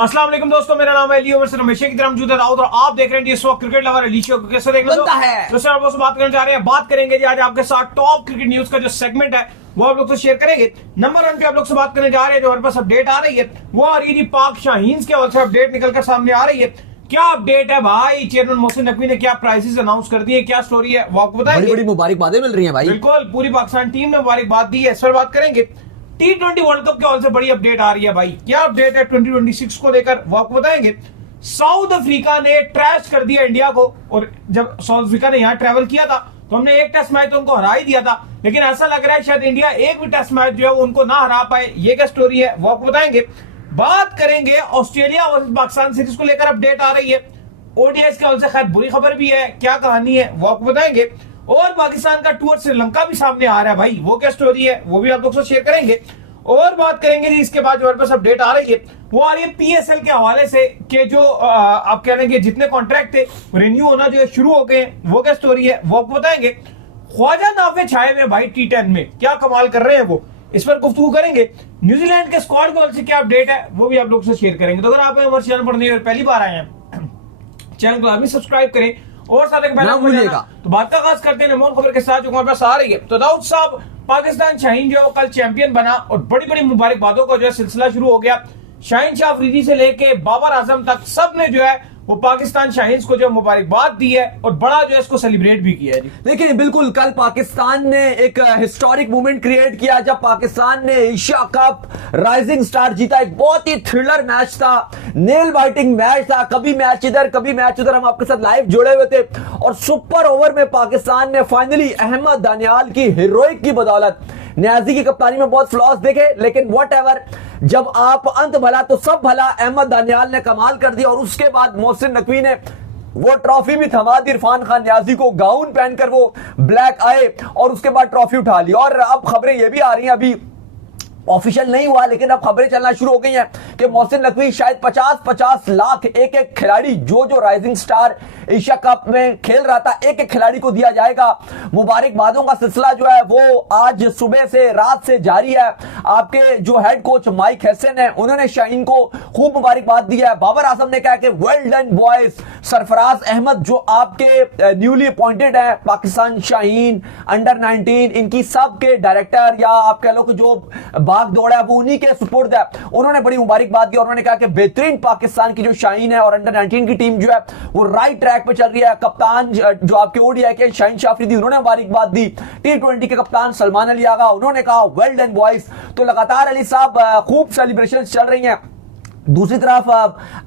अस्सलाम वालेकुम दोस्तों, मेरा नाम है अली उमर से हमेशा की तरह मौजूद है दाऊद और आप देख रहे हैं इस वक्त क्रिकेट लवर अली शो को। कैसे देखना दोस्तों आप बात करने जा रहे हैं, बात करेंगे जी आज आपके साथ टॉप क्रिकेट न्यूज का जो सेगमेंट है वो आप लोग से शेयर करेंगे। नंबर 1 पे आप लोग से बात करने जा रहे हैं, जो हमारे पास अपडेट आ रही है वो आ रही है पाक शाहीन के हवाले से अपडेट निकलकर सामने आ रही है। क्या अपडेट है भाई, चेयरमैन मोहसिन नकवी ने क्या प्राइसेस अनाउंस कर दिए, क्या स्टोरी है वो आपको बताएंगे। बड़ी मुबारकबादें मिल रही हैं भाई, बिल्कुल पूरी पाकिस्तान टीम ने मुबारकबाद दी है, इस पर बात करेंगे। T20 वर्ल्ड कप के हवाले से बड़ी अपडेट आ रही है भाई, क्या अपडेट है 2026 को लेकर वो आपको बताएंगे। साउथ अफ्रीका ने ट्रैश कर दिया इंडिया को, और जब साउथ अफ्रीका ने यहाँ ट्रैवल किया था तो हमने एक टेस्ट मैच तो उनको हरा ही दिया था, लेकिन ऐसा लग रहा है शायद इंडिया एक भी टेस्ट मैच जो है वो उनको ना हरा पाए। ये क्या स्टोरी है वो आपको बताएंगे। बात करेंगे ऑस्ट्रेलिया वर्सेस पाकिस्तान सीरीज को लेकर अपडेट आ रही है, ओडीआई के हवाले से खैर बुरी खबर भी है, क्या कहानी है वो आपको बताएंगे। और पाकिस्तान का टूर श्रीलंका भी सामने आ रहा है भाई, वो क्या स्टोरी है वो भी आप लोग से शेयर करेंगे। और बात करेंगे जी इसके बाद जो हमारे पास अपडेट आ रही है वो आ रही है पीएसएल के हवाले से कि जो आप कह रहे हैं कि जितने कॉन्ट्रैक्ट थे रिन्यू होना जो है शुरू हो गए, वो क्या स्टोरी है वो आपको बताएंगे। ख्वाजा नाफे छाए हुए भाई T10 में, क्या कमाल कर रहे हैं वो, इस पर गुफ्तगू करेंगे। न्यूजीलैंड के स्क्वाड के हवाले से क्या अपडेट है वो भी आप लोग से शेयर करेंगे। तो अगर आप हमारे चैनल पर नहीं और पहली बार आए हैं, चैनल को आप भी सब्सक्राइब करें और साथ एक बेल भूलिएगा। तो बात का आगाज करते हैं नमोन खबर के साथ जो हमारे पास आ रही है। तो दाऊद साहब, पाकिस्तान शाहीन जो कल चैंपियन बना और बड़ी बड़ी मुबारकबादों का जो है सिलसिला शुरू हो गया। शाहीन शाह अफरीदी से लेके बाबर आजम तक सब ने जो है वो पाकिस्तान शाहीन को जो मुबारकबाद दी है और बड़ा जो है इसको सेलिब्रेट भी किया है। देखिए बिल्कुल, कल पाकिस्तान ने एक हिस्टोरिक मूवमेंट क्रिएट किया जब पाकिस्तान ने एशिया कप राइजिंग स्टार जीता। एक बहुत ही थ्रिलर मैच था, नेल बाइटिंग मैच था, कभी मैच इधर कभी मैच उधर। हम आपके साथ लाइव जुड़े हुए थे और सुपर ओवर में पाकिस्तान ने फाइनली अहमद दानियाल की हीरोइक की बदौलत, न्याजी की कप्तानी में बहुत फ्लॉस देखे लेकिन वट एवर, जब आप अंत भला तो सब भला, अहमद दानियाल ने कमाल कर दिया। और उसके बाद मोहसिन नकवी ने वो ट्रॉफी भी थमा दी इरफान खान न्याजी को, गाउन पहनकर वो ब्लैक आए और उसके बाद ट्रॉफी उठा ली। और अब खबरें ये भी आ रही हैं, अभी ऑफिशियल नहीं हुआ लेकिन अब खबरें चलना शुरू हो गई हैं कि मोहसिन नकवी शायद 50-50 लाख एक एक खिलाड़ी जो राइजिंग स्टार एशिया कप में खेल रहा था एक एक खिलाड़ी को दिया जाएगा। मुबारकबादों का सिलसिला जो है वो आज सुबह से रात से जारी है। आपके जो हेड कोच माइक हैसन है उन्होंने शाहीन को खूब मुबारकबाद दिया है। बाबर आजम ने कहा कि well done boys. Sarfaraz Ahmed जो आपके न्यूली अपॉइंटेड है पाकिस्तान शाहीन अंडर-19 इनकी सब के डायरेक्टर या आप कह लो कि जो भाग दौड़ा है वो उन्हीं के सुपुर्द है, उन्होंने बड़ी मुबारकबाद दी। उन्होंने कहा कि बेहतरीन पाकिस्तान की जो शाहीन है और अंडर-19 की टीम जो है वो राइट ट्रैक पे चल रही है। कप्तान जो आपके ओडीआई के शाहीन शाह अफरीदी उन्होंने मुबारकबाद दी। T20 के कप्तान सलमान अली आगा उन्होंने कहा वेल डन बॉयज। तो लगातार अली साहब खूब सेलिब्रेशन चल रही हैं। दूसरी तरफ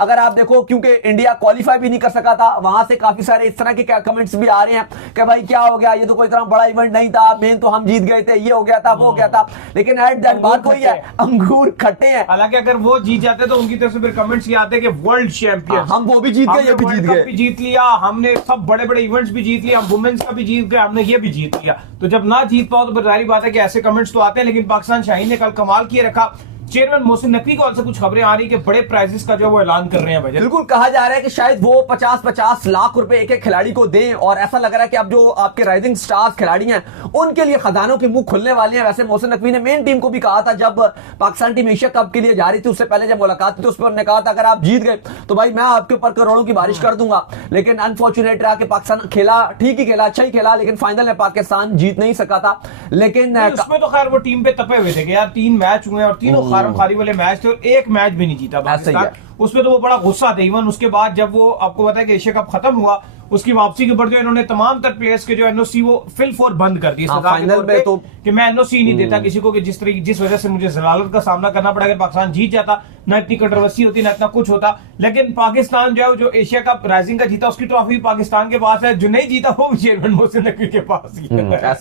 अगर आप देखो, क्योंकि इंडिया क्वालिफाई भी नहीं कर सका था, वहां से काफी सारे इस तरह के कमेंट्स भी आ रहे हैं कि भाई क्या हो गया, ये तो कोई इतना बड़ा इवेंट नहीं था, मेन तो हम जीत गए थे, ये हो गया था वो हो गया था। लेकिन एट दैट बात वही है, अंगूर खट्टे हैं। हालांकि अगर वो जीत जाते तो उनकी तरफ से फिर कमेंट्स ये आते कि वर्ल्ड चैंपियन, हम वो भी जीत गए, ये भी जीत गए, जीत लिया हमने, सब बड़े बड़े इवेंट्स भी जीत लिया, हम वुमेन्स का भी जीत गए, हमने ये भी जीत लिया। तो जब ना जीत पाओ तो जाहिर बात है कि ऐसे कमेंट्स तो आते हैं। लेकिन पाकिस्तान शाहीन ने कल कमाल किए रखा। चेयरमैन मोहसिन नकवी को से कुछ खबरें आ रही कि बड़े प्राइजेस का जो वो ऐलान कर रहे हैं भाई। बिल्कुल, कहा जा रहा है कि शायद वो 50-50 लाख रुपए एक एक खिलाड़ी को दें और ऐसा लग रहा है कि अब जो आपके राइजिंग स्टार्स खिलाड़ी हैं उनके लिए खजानों के मुंह खुलने वाले हैं। वैसे मोहसिन नकवी ने मेन टीम को भी कहा था, जब पाकिस्तान टीम एशिया कप के लिए जा रही थी उससे पहले जब मुलाकात थी तो उस पर उन्होंने कहा था अगर आप जीत गए तो भाई मैं आपके ऊपर करोड़ों की बारिश कर दूंगा। लेकिन अनफॉर्चुनेट रहा कि पाकिस्तान खेला, ठीक ही खेला, अच्छा ही खेला, लेकिन फाइनल में पाकिस्तान जीत नहीं सका था। लेकिन उसमें तो खैर वो टीम पे तपे हुए थे कि यार 3 मैच हुए और तीनों खारम खारी वाले मैच थे और एक मैच भी नहीं जीता पाकिस्तान। उसमें तो वो बड़ा गुस्सा थे। इवन उसके बाद जब वो आपको पता है कि एशिया कप खत्म हुआ उसकी वापसी के ऊपर जो इन्होंने तमाम तर प्लेयर्स के जो एनओसी वो फिल फॉर बंद कर दी फाइनल में, तो कि मैं एनओसी नहीं देता किसी को कि जिस वजह से मुझे जलालत का सामना करना पड़ा। अगर पाकिस्तान जीत जाता ना इतनी कंट्रोवर्सी होती ना इतना कुछ होता। लेकिन पाकिस्तान जो एशिया कप राइजिंग का जीता उसकी ट्रॉफी पाकिस्तान के पास है, जो नहीं जीता वो चेयरमैन मोहसिन नकवी के पास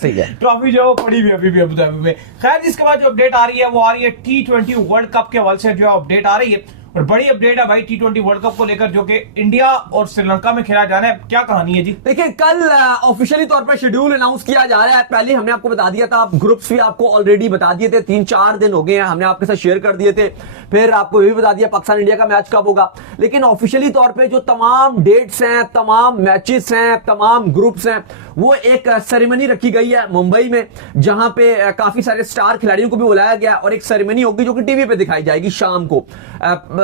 ही ट्रॉफी जो पड़ी हुई अभी भी अबू धाबी में। खैर जिसके बाद जो अपडेट आ रही है वो आ रही है T20 वर्ल्ड कप के हवाले से जो अपडेट आ रही है और बड़ी अपडेट है भाई T20 वर्ल्ड कप को लेकर जो कि इंडिया और श्रीलंका में खेला जाना है। क्या कहानी है जी? देखिए कल ऑफिशियली तौर पर शेड्यूल अनाउंस किया जा रहा है। पहले हमने आपको बता दिया था, ग्रुप्स भी आपको ऑलरेडी बता दिए थे, 3-4 दिन हो गए हैं हमने आपके साथ शेयर कर दिए थे। फिर आपको ये भी बता दिया पाकिस्तान इंडिया का मैच कब होगा। लेकिन ऑफिशियली तौर पे जो तमाम डेट्स हैं, तमाम मैचेस हैं, तमाम ग्रुप्स हैं, वो एक सेरेमनी रखी गई है मुंबई में जहां पे काफी सारे स्टार खिलाड़ियों को भी बुलाया गया और एक सेरेमनी होगी जो कि टीवी पे दिखाई जाएगी शाम को।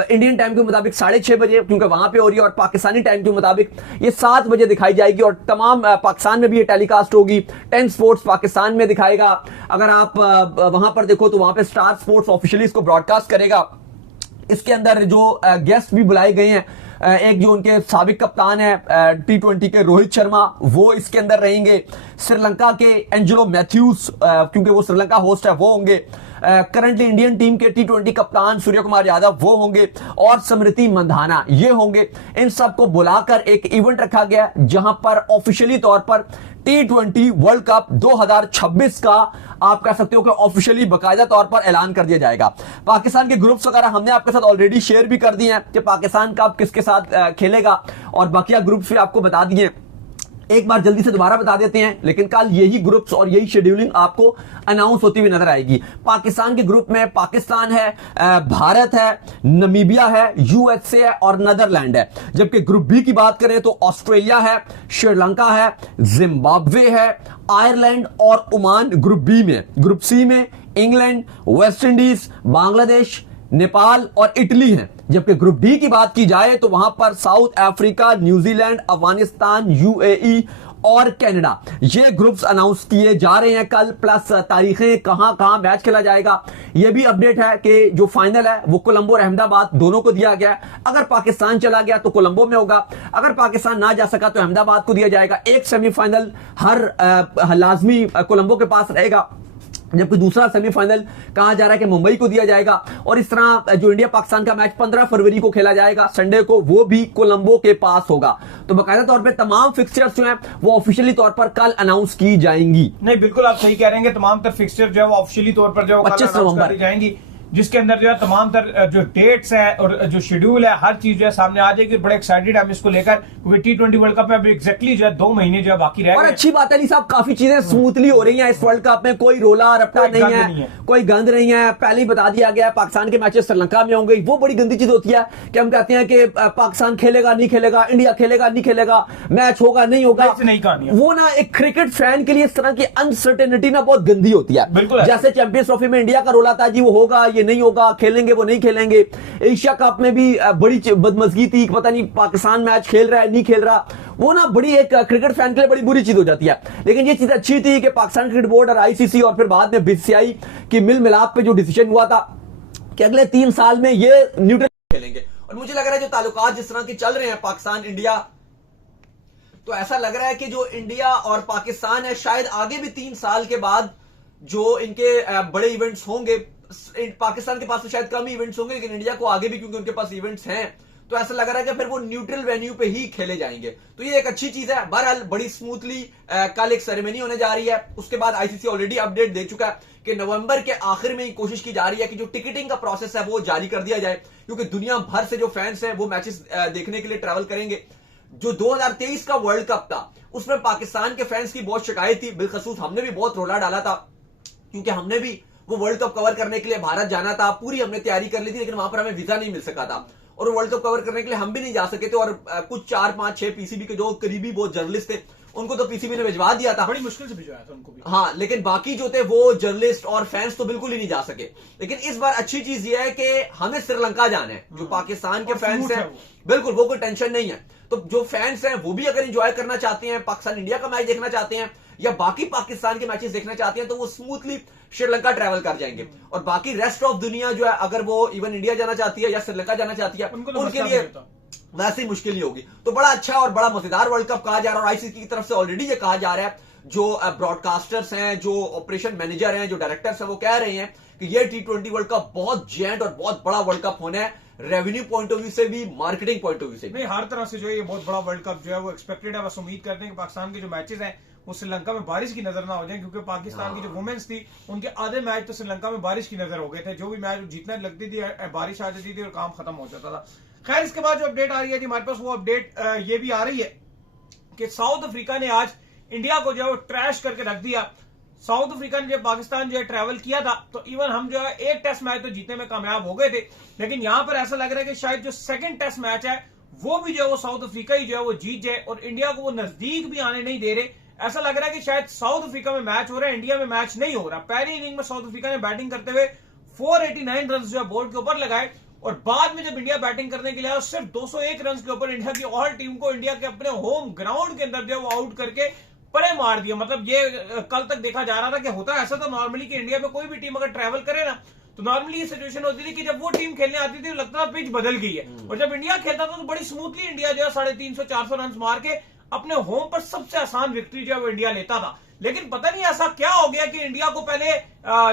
इंडियन टाइम के मुताबिक 6:30 बजे, क्योंकि वहां पे हो रही है, और पाकिस्तानी टाइम के मुताबिक ये 7 बजे दिखाई जाएगी। और तमाम पाकिस्तान में भी ये टेलीकास्ट होगी। 10 स्पोर्ट्स पाकिस्तान में दिखाएगा। अगर आप वहां पर देखो तो वहां पे स्टार स्पोर्ट्स ऑफिशियली इसको ब्रॉडकास्ट करेगा। इसके अंदर जो गेस्ट भी बुलाए गए हैं, एक जो उनके साबिक कप्तान है T20 के रोहित शर्मा, वो इसके अंदर रहेंगे। श्रीलंका के एंजेलो मैथ्यूज, क्योंकि वो श्रीलंका होस्ट है, वो होंगे। करंटली इंडियन टीम के T20 कप्तान सूर्य कुमार यादव वो होंगे, और स्मृति मंधाना ये होंगे। इन सबको बुलाकर एक इवेंट रखा गया जहां पर ऑफिशियली तौर पर T20 वर्ल्ड कप 2026 का आप कह सकते हो कि ऑफिशियली बाकायदा तौर पर ऐलान कर दिया जाएगा। पाकिस्तान के ग्रुप्स वगैरह हमने आपके साथ ऑलरेडी शेयर भी कर दिए हैं कि पाकिस्तान कब किसके साथ खेलेगा, और बाकिया ग्रुप्स भी आपको बता दिए। एक बार जल्दी से दोबारा बता देते हैं, लेकिन कल यही ग्रुप्स और यही शेड्यूलिंग आपको अनाउंस होती हुई नजर आएगी। पाकिस्तान के ग्रुप में पाकिस्तान है, भारत है, नमीबिया है, यूएसए है और नीदरलैंड है। जबकि ग्रुप बी की बात करें तो ऑस्ट्रेलिया है, श्रीलंका है, जिम्बाब्वे है, आयरलैंड और ओमान ग्रुप बी में। ग्रुप सी में England, West Indies, Bangladesh, Nepal और इटली हैं। जबकि ग्रुप डी की बात की जाए तो वहां पर south Africa, New Zealand, Afghanistan, UAE और कनाडा, ये ग्रुप्स अनाउंस किए जा रहे हैं कल। प्लस तारीखें, कहां कहां मैच खेला जाएगा, यह भी अपडेट है कि जो फाइनल है वो कोलंबो और अहमदाबाद दोनों को दिया गया है। अगर पाकिस्तान चला गया तो कोलंबो में होगा, अगर पाकिस्तान ना जा सका तो अहमदाबाद को दिया जाएगा। एक सेमीफाइनल हर लाजमी कोलंबो के पास रहेगा, जबकि दूसरा सेमीफाइनल कहा जा रहा है कि मुंबई को दिया जाएगा। और इस तरह जो इंडिया पाकिस्तान का मैच 15 फरवरी को खेला जाएगा संडे को, वो भी कोलंबो के पास होगा। तो बाकायदा तौर पे तमाम फिक्सचर्स जो हैं वो ऑफिशियली तौर पर कल अनाउंस की जाएंगी। नहीं, बिल्कुल आप सही कह रहे हैं कि तमाम तर फिक्सचर जो है वो ऑफिशियली तौर पर जो है 25 नवंबर जाएंगी, जिसके अंदर जो है तमाम तर जो डेट्स है और जो शेड्यूल है हर चीज जो है सामने आ जाएगी। बड़े एक्साइटेड हम इसको लेकर, क्योंकि T20 वर्ल्ड कप में अभी एग्जैक्टली जो है 2 महीने जो है बाकी रह गए। और अच्छी बात है अली साहब, काफी चीजें स्मूथली हो रही हैं इस वर्ल्ड कप में। कोई रोला रपटा नहीं है, कोई गंद नहीं है। पहले ही बता दिया गया पाकिस्तान के मैचेस श्रीलंका में होंगे। वो बड़ी गंदी चीज होती है कि हम कहते हैं कि पाकिस्तान खेलेगा नहीं खेलेगा, इंडिया खेलेगा नहीं खेलेगा, मैच होगा नहीं होगा। नहीं कहानी वो ना एक क्रिकेट फैन के लिए इस तरह की अनसर्टेनिटी ना बहुत गंदी होती है। बिल्कुल जैसे चैंपियंस ट्रॉफी में इंडिया का रोला था जी, वो होगा ये नहीं होगा, खेलेंगे वो नहीं खेलेंगे। एशिया कप में भी बड़ी बदमजगी थी, पता नहीं पाकिस्तान मैच खेल रहा है नहीं खेल रहा। वो ना बड़ी एक क्रिकेट फैन के लिए बड़ी बुरी चीज हो जाती है। लेकिन ये चीज अच्छी थी कि पाकिस्तान क्रिकेट बोर्ड और आईसीसी और फिर बाद में बीसीसीआई की मिल मिलाप पे जो डिसीजन हुआ था कि अगले 3 साल में ये न्यूट्रल खेलेंगे। और मुझे लग रहा है जो ताल्लुकात जिस तरह के चल रहे हैं पाकिस्तान इंडिया, तो ऐसा लग रहा है कि जो इंडिया और पाकिस्तान है शायद आगे भी 3 साल के बाद जो इनके बड़े इवेंट्स होंगे, पाकिस्तान के पास तो शायद कम इवेंट्स होंगे, लेकिन इंडिया को आगे भी क्योंकि उनके पास इवेंट्स हैं, तो ऐसा लग रहा है कि फिर वो न्यूट्रल वेन्यू पे ही खेले जाएंगे। तो ये एक अच्छी चीज है। बहरहाल बड़ी स्मूथली कल एक सेरेमनी होने जा रही है। उसके बाद आईसीसी ऑलरेडी अपडेट दे चुका है कि नवंबर के आखिर में ही कोशिश की जा रही है कि जो टिकटिंग का प्रोसेस है वो जारी कर दिया जाए, क्योंकि दुनिया भर से जो फैंस हैं वो मैचेस देखने के लिए ट्रैवल करेंगे। जो 2023 का वर्ल्ड कप था उसमें पाकिस्तान के फैंस की बहुत शिकायत थी, बिलखसूस हमने भी बहुत रोला डाला था, क्योंकि हमने भी वो वर्ल्ड कप कवर करने के लिए भारत जाना था, पूरी हमने तैयारी कर ली थी, लेकिन वहां पर हमें वीजा नहीं मिल सका था और वर्ल्ड कप कवर करने के लिए हम भी नहीं जा सके थे। और कुछ 4, 5, 6 पीसीबी के जो करीबी बहुत जर्नलिस्ट थे उनको तो पीसीबी ने भिजवा दिया था, बड़ी मुश्किल से भिजवाया था उनको भी। हाँ, लेकिन बाकी जो थे वो जर्नलिस्ट और फैंस तो बिल्कुल ही नहीं जा सके। लेकिन इस बार अच्छी चीज ये है कि हमें श्रीलंका जाना है। जो पाकिस्तान के फैंस हैं बिल्कुल वो कोई टेंशन नहीं है। तो जो फैंस हैं वो भी अगर एंजॉय करना चाहते हैं, पाकिस्तान इंडिया का मैच देखना चाहते हैं या बाकी पाकिस्तान के मैचेस देखना चाहते हैं, तो वो स्मूथली श्रीलंका ट्रैवल कर जाएंगे। और बाकी रेस्ट ऑफ दुनिया जो है अगर वो इवन इंडिया जाना चाहती है या श्रीलंका जाना चाहती है उनके लिए वैसे ही मुश्किल ही होगी। तो बड़ा अच्छा और बड़ा मजेदार वर्ल्ड कप कहा जा रहा है। और आईसीसी की तरफ से ऑलरेडी ये कहा जा रहा है, जो ब्रॉडकास्टर्स हैं, जो ऑपरेशन मैनेजर हैं, जो डायरेक्टर्स हैं, वो कह रहे हैं कि ये T20 वर्ल्ड कप बहुत जेंट और बहुत बड़ा वर्ल्ड कप होना है, रेवेन्यू पॉइंट ऑफ व्यू से भी, मार्केटिंग पॉइंट ऑफ व्यू से भी। नहीं, हर तरह से जो है ये बहुत बड़ा वर्ल्ड कप जो है वो एक्सपेक्टेड है। बस उम्मीद करते हैं कि पाकिस्तान के जो मैचेस हैं वो श्रीलंका में बारिश की नजर ना हो जाए, क्योंकि पाकिस्तान की जो वुमेन्स थी उनके आधे मैच तो श्रीलंका में बारिश की नजर हो गए थे। जो भी मैच जीतने लगती थी बारिश आ जाती थी और काम खत्म हो जाता था। खैर, इसके बाद जो अपडेट आ रही है हमारे पास, वो अपडेट ये भी आ रही है कि साउथ अफ्रीका ने आज इंडिया को जो है वो ट्रैश करके रख दिया। साउथ अफ्रीका ने जब पाकिस्तान जो है ट्रैवल किया था तो इवन हम जो है एक टेस्ट मैच तो जीतने में कामयाब हो गए थे, लेकिन यहां पर ऐसा लग रहा है कि शायद जो सेकंड टेस्ट मैच है वो भी जो है वो साउथ अफ्रीका ही जो है वो जीत जाए और इंडिया को वो नजदीक भी आने नहीं दे रहे। ऐसा लग रहा है कि शायद साउथ अफ्रीका में मैच हो रहा है, इंडिया में मैच नहीं हो रहा। पहली इनिंग में साउथ अफ्रीका ने बैटिंग करते हुए 489 रन जो है बोर्ड के ऊपर लगाए और बाद में जब इंडिया बैटिंग करने के लिए आया, सिर्फ 201 रन के ऊपर इंडिया की ऑल टीम को इंडिया के अपने होम ग्राउंड के अंदर जो वो आउट करके परे मार दिया। मतलब ये कल तक देखा जा रहा था कि होता ऐसा तो नॉर्मली कि इंडिया में कोई भी टीम अगर ट्रैवल करे ना, तो नॉर्मली ये सिचुएशन होती थी कि जब वो टीम खेलने आती थी लगता था पिच बदल गई है, और जब इंडिया खेलता था तो बड़ी स्मूथली इंडिया जो है 350-400 रन मार के अपने होम पर सबसे आसान विक्ट्री जो है वो इंडिया लेता था। लेकिन पता नहीं ऐसा क्या हो गया कि इंडिया को पहले